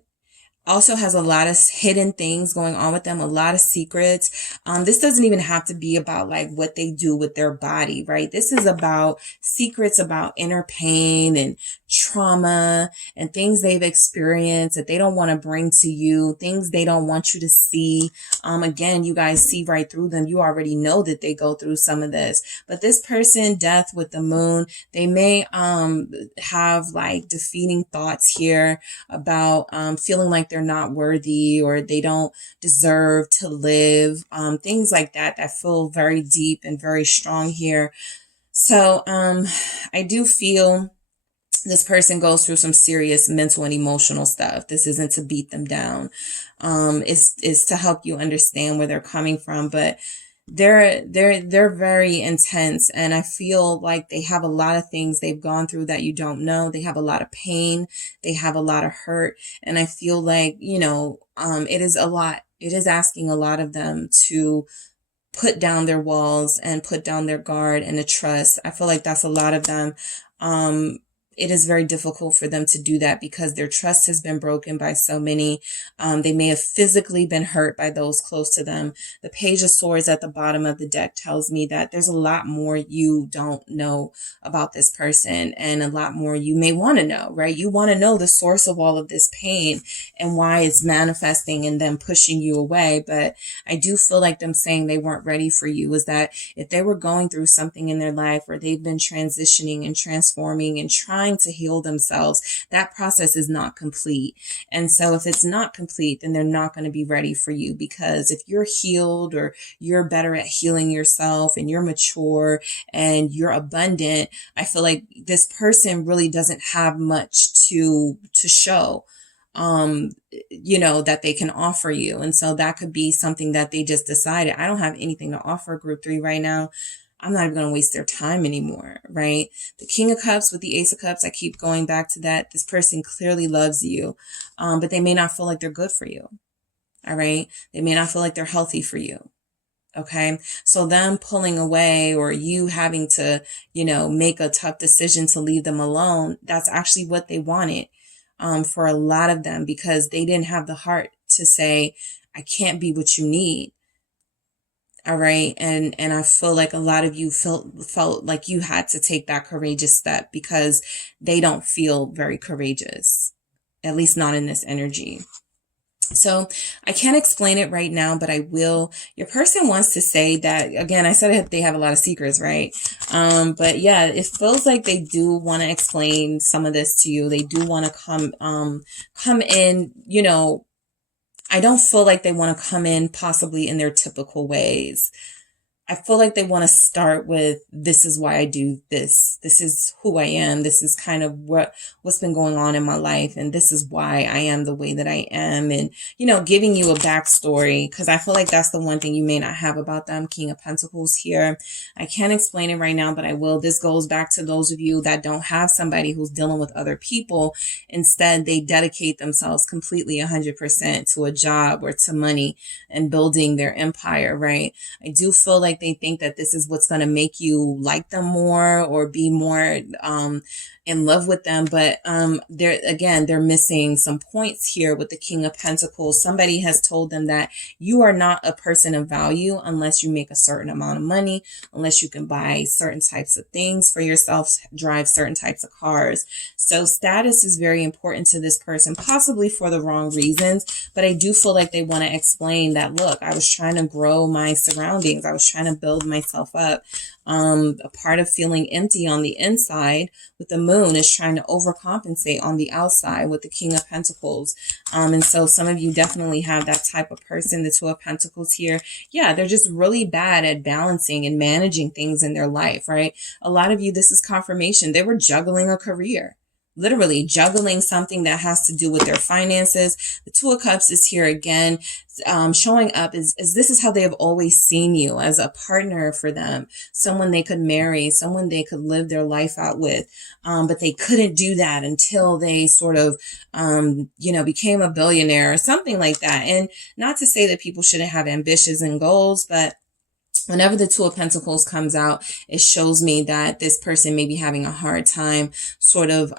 also has a lot of hidden things going on with them, a lot of secrets. This doesn't even have to be about like what they do with their body, right? This is about secrets about inner pain and trauma and things they've experienced that they don't want to bring to you, things they don't want you to see. Again, you guys see right through them. You already know that they go through some of this. But this person, Death with the Moon, they may have like defeating thoughts here about feeling like they're not worthy or they don't deserve to live. Things like that feel very deep and very strong here. So I do feel this person goes through some serious mental and emotional stuff. This isn't to beat them down. It's to help you understand where they're coming from, but they're very intense, and I feel like they have a lot of things they've gone through that you don't know. They have a lot of pain, they have a lot of hurt, and I feel like, it is a lot. It is asking a lot of them to put down their walls and put down their guard and the trust. I feel like that's a lot of them. It is very difficult for them to do that because their trust has been broken by so many. They may have physically been hurt by those close to them. The Page of Swords at the bottom of the deck tells me that there's a lot more you don't know about this person and a lot more you may want to know, right? You want to know the source of all of this pain and why it's manifesting and them pushing you away. But I do feel like them saying they weren't ready for you is that if they were going through something in their life where they've been transitioning and transforming and trying to heal themselves, that process is not complete. And so if it's not complete, then they're not going to be ready for you, because if you're healed or you're better at healing yourself and you're mature and you're abundant, I feel like this person really doesn't have much to show that they can offer you. And so that could be something that they just decided, I don't have anything to offer group 3 right now. I'm not even going to waste their time anymore, right? The King of Cups with the Ace of Cups, I keep going back to that. This person clearly loves you, but they may not feel like they're good for you, all right? They may not feel like they're healthy for you, okay? So them pulling away or you having to, make a tough decision to leave them alone, that's actually what they wanted for a lot of them, because they didn't have the heart to say, I can't be what you need. All right. And I feel like a lot of you felt like you had to take that courageous step because they don't feel very courageous, at least not in this energy. So I can't explain it right now, but I will. Your person wants to say that, again, I said they have a lot of secrets, right? But yeah, it feels like they do want to explain some of this to you. They do want to come in, I don't feel like they want to come in possibly in their typical ways. I feel like they want to start with, this is why I do this. This is who I am. This is kind of what's been going on in my life. And this is why I am the way that I am. And, giving you a backstory, because I feel like that's the one thing you may not have about them. King of Pentacles here. I can't explain it right now, but I will. This goes back to those of you that don't have somebody who's dealing with other people. Instead, they dedicate themselves completely 100% to a job or to money and building their empire, right? I do feel like they think that this is what's going to make you like them more or be more in love with them. But they're missing some points here with the King of Pentacles. Somebody has told them that you are not a person of value unless you make a certain amount of money, unless you can buy certain types of things for yourself, drive certain types of cars. So status is very important to this person, possibly for the wrong reasons. But I do feel like they want to explain that, look, I was trying to grow my surroundings. I was trying to build myself up. A part of feeling empty on the inside with the moon is trying to overcompensate on the outside with the King of Pentacles. And so some of you definitely have that type of person, the Two of Pentacles here. Yeah, they're just really bad at balancing and managing things in their life, right? A lot of you, this is confirmation. They were juggling a career. Literally juggling something that has to do with their finances. The Two of Cups is here again, showing up is this is how they have always seen you, as a partner for them, someone they could marry, someone they could live their life out with. But they couldn't do that until they sort of, became a billionaire or something like that. And not to say that people shouldn't have ambitions and goals, but whenever the Two of Pentacles comes out, it shows me that this person may be having a hard time sort of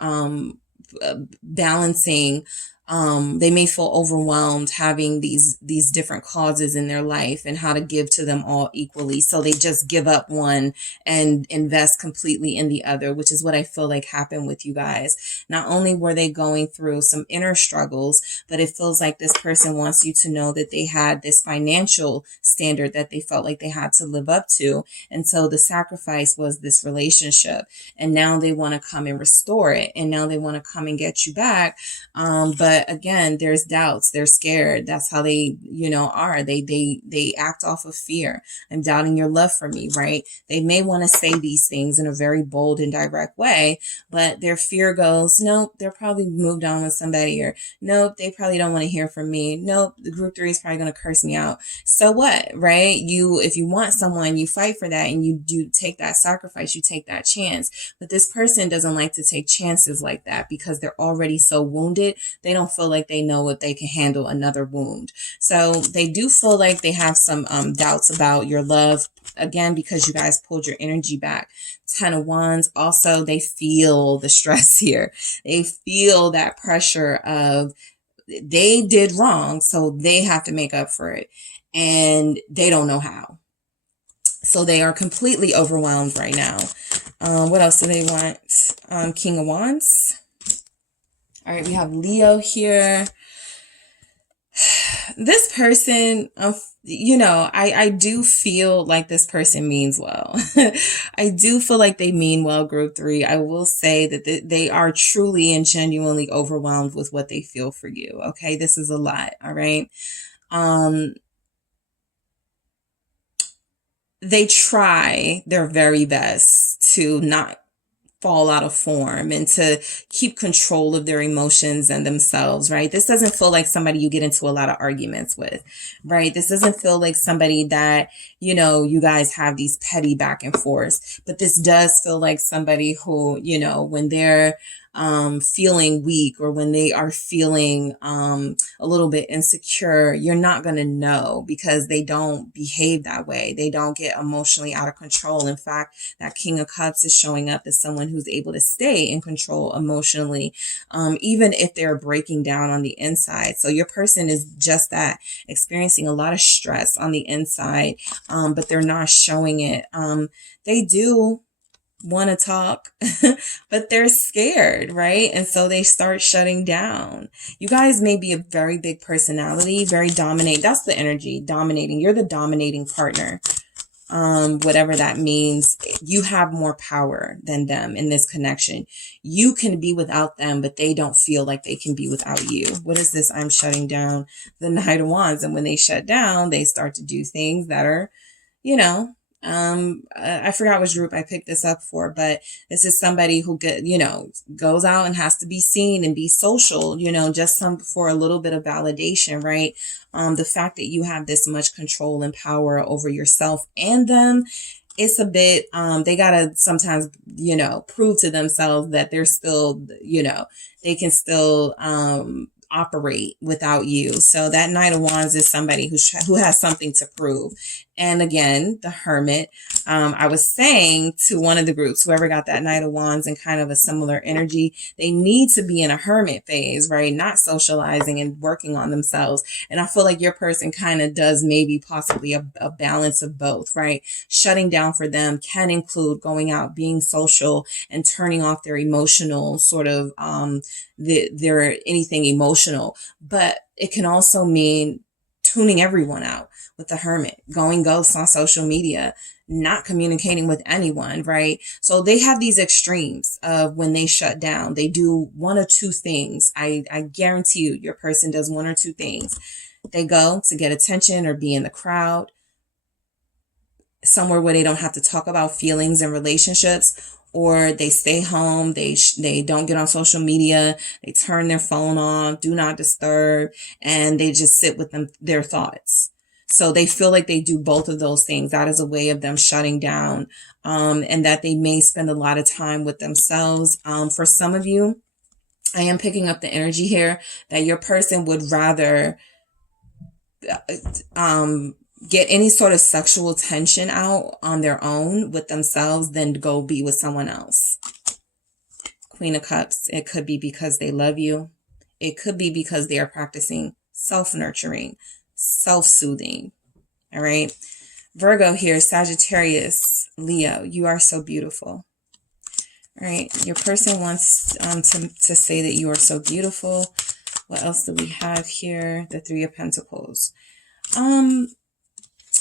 balancing. They may feel overwhelmed having these different causes in their life and how to give to them all equally. So they just give up one and invest completely in the other, which is what I feel like happened with you guys. Not only were they going through some inner struggles, but it feels like this person wants you to know that they had this financial standard that they felt like they had to live up to. And so the sacrifice was this relationship. And now they want to come and restore it. And now they want to come and get you back. But But again, there's doubts. They're scared. That's how they, you know, are. They act off of fear. I'm doubting your love for me, right? They may want to say these things in a very bold and direct way, but their fear goes, nope, they're probably moved on with somebody, or nope, they probably don't want to hear from me. Nope, the group 3 is probably going to curse me out. So what, right? If you want someone, you fight for that, and you do take that sacrifice, you take that chance. But this person doesn't like to take chances like that because they're already so wounded. They don't feel like they know what they can handle another wound. So they do feel like they have some doubts about your love, again, because you guys pulled your energy back. 10 of Wands. Also, they feel the stress here. They feel that pressure of they did wrong, so they have to make up for it. And they don't know how. So they are completely overwhelmed right now. What else do they want? King of Wands. All right, we have Leo here. This person, you know, I do feel like this person means well. I do feel like they mean well, group 3. I will say that they are truly and genuinely overwhelmed with what they feel for you. Okay, this is a lot. All right. They try their very best to not fall out of form and to keep control of their emotions and themselves, right? This doesn't feel like somebody you get into a lot of arguments with, right? This doesn't feel like somebody that, you know, you guys have these petty back and forth, but this does feel like somebody who, you know, when they're feeling weak, or when they are feeling a little bit insecure, you're not going to know because they don't behave that way. They don't get emotionally out of control. In fact, that King of Cups is showing up as someone who's able to stay in control emotionally, even if they're breaking down on the inside. So your person is just that, experiencing a lot of stress on the inside, but they're not showing it. They do want to talk, but they're scared, right? And so they start shutting down. You guys may be a very big personality, very dominate. That's the energy, dominating. You're the dominating partner. Whatever that means, you have more power than them in this connection. You can be without them, but they don't feel like they can be without you. What is this? I'm shutting down. The Knight of Wands. And when they shut down, they start to do things that are, you know, I forgot which group I picked this up for, but this is somebody who goes out and has to be seen and be social, you know, just for a little bit of validation, right? The fact that you have this much control and power over yourself and them, it's a bit, they gotta sometimes, you know, prove to themselves that they're still, you know, they can still, operate without you. So that Knight of Wands is somebody who has something to prove. And again, the Hermit, I was saying to one of the groups, whoever got that Knight of Wands and kind of a similar energy, they need to be in a hermit phase, right? Not socializing and working on themselves. And I feel like your person kind of does maybe possibly a balance of both, right? Shutting down for them can include going out, being social, and turning off their emotional sort of, their anything emotional. But it can also mean tuning everyone out with the Hermit, going ghost on social media, not communicating with anyone, right? So they have these extremes of when they shut down. They do one or two things. I guarantee you, your person does one or two things. They go to get attention or be in the crowd, somewhere where they don't have to talk about feelings and relationships, or they stay home. They don't get on social media. They turn their phone on, do not disturb, and they just sit with their thoughts. So they feel like they do both of those things. That is a way of them shutting down, and that they may spend a lot of time with themselves. For some of you, I am picking up the energy here that your person would rather get any sort of sexual tension out on their own with themselves than go be with someone else. Queen of Cups. It could be because they love you. It could be because they are practicing self-nurturing, self-soothing. All right. Virgo here, Sagittarius, Leo. You are so beautiful. All right. Your person wants to say that you are so beautiful. What else do we have here? The Three of Pentacles.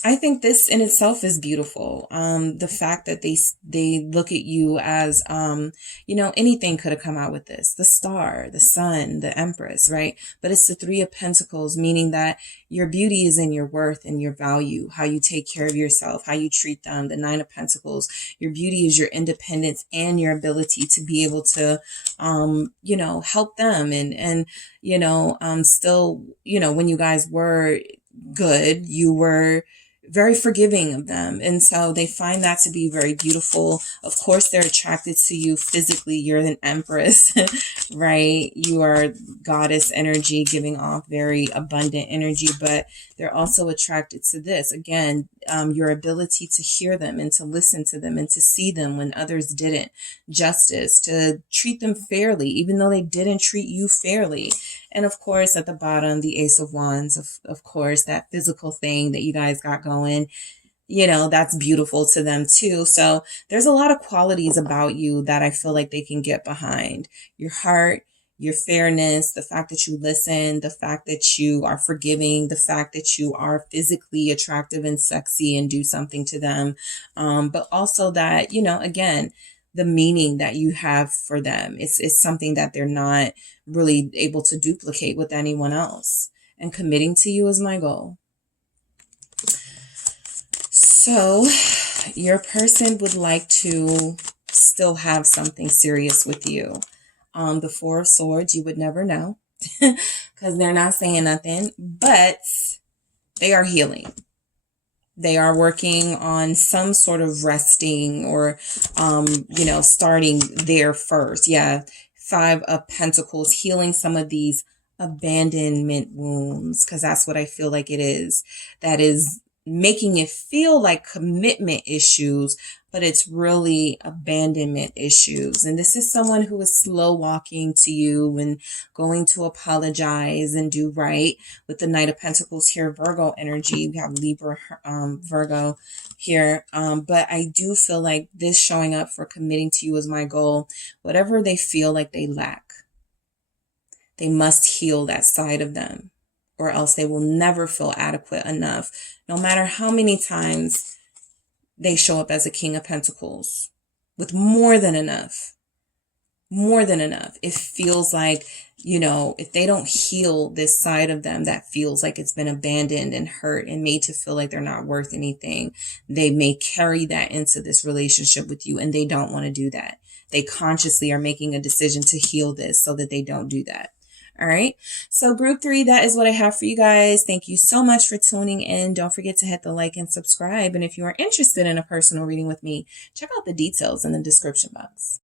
I think this in itself is beautiful. The fact that they look at you as, anything could have come out with this. The star, the sun, the empress, right? But it's the Three of Pentacles, meaning that your beauty is in your worth and your value, how you take care of yourself, how you treat them. The Nine of Pentacles, your beauty is your independence and your ability to be able to, help them and still, when you guys were good, you were very forgiving of them. And so they find that to be very beautiful. Of course, they're attracted to you physically. You're an empress, right? You are goddess energy, giving off very abundant energy, but they're also attracted to this. Again, your ability to hear them and to listen to them and to see them when others didn't. Justice, to treat them fairly, even though they didn't treat you fairly. And of course, at the bottom, the Ace of Wands, of course, that physical thing that you guys got going, that's beautiful to them too. So there's a lot of qualities about you that I feel like they can get behind. Your heart, your fairness, the fact that you listen, the fact that you are forgiving, the fact that you are physically attractive and sexy and do something to them. But also that, again, the meaning that you have for them. It's something that they're not really able to duplicate with anyone else. And committing to you is my goal. So your person would like to still have something serious with you. The Four of Swords, you would never know because they're not saying nothing, but they are healing. They are working on some sort of resting or, starting there first. Yeah. Five of Pentacles, healing some of these abandonment wounds, because that's what I feel like it is. That is making it feel like commitment issues, but it's really abandonment issues. And this is someone who is slow walking to you and going to apologize and do right. With the Knight of Pentacles here, Virgo energy, we have Libra, Virgo here. But I do feel like this showing up for committing to you is my goal. Whatever they feel like they lack, they must heal that side of them, or else they will never feel adequate enough. No matter how many times they show up as a King of Pentacles with more than enough. More than enough. It feels like, if they don't heal this side of them that feels like it's been abandoned and hurt and made to feel like they're not worth anything, they may carry that into this relationship with you, and they don't want to do that. They consciously are making a decision to heal this so that they don't do that. All right. So group 3, that is what I have for you guys. Thank you so much for tuning in. Don't forget to hit the like and subscribe. And if you are interested in a personal reading with me, check out the details in the description box.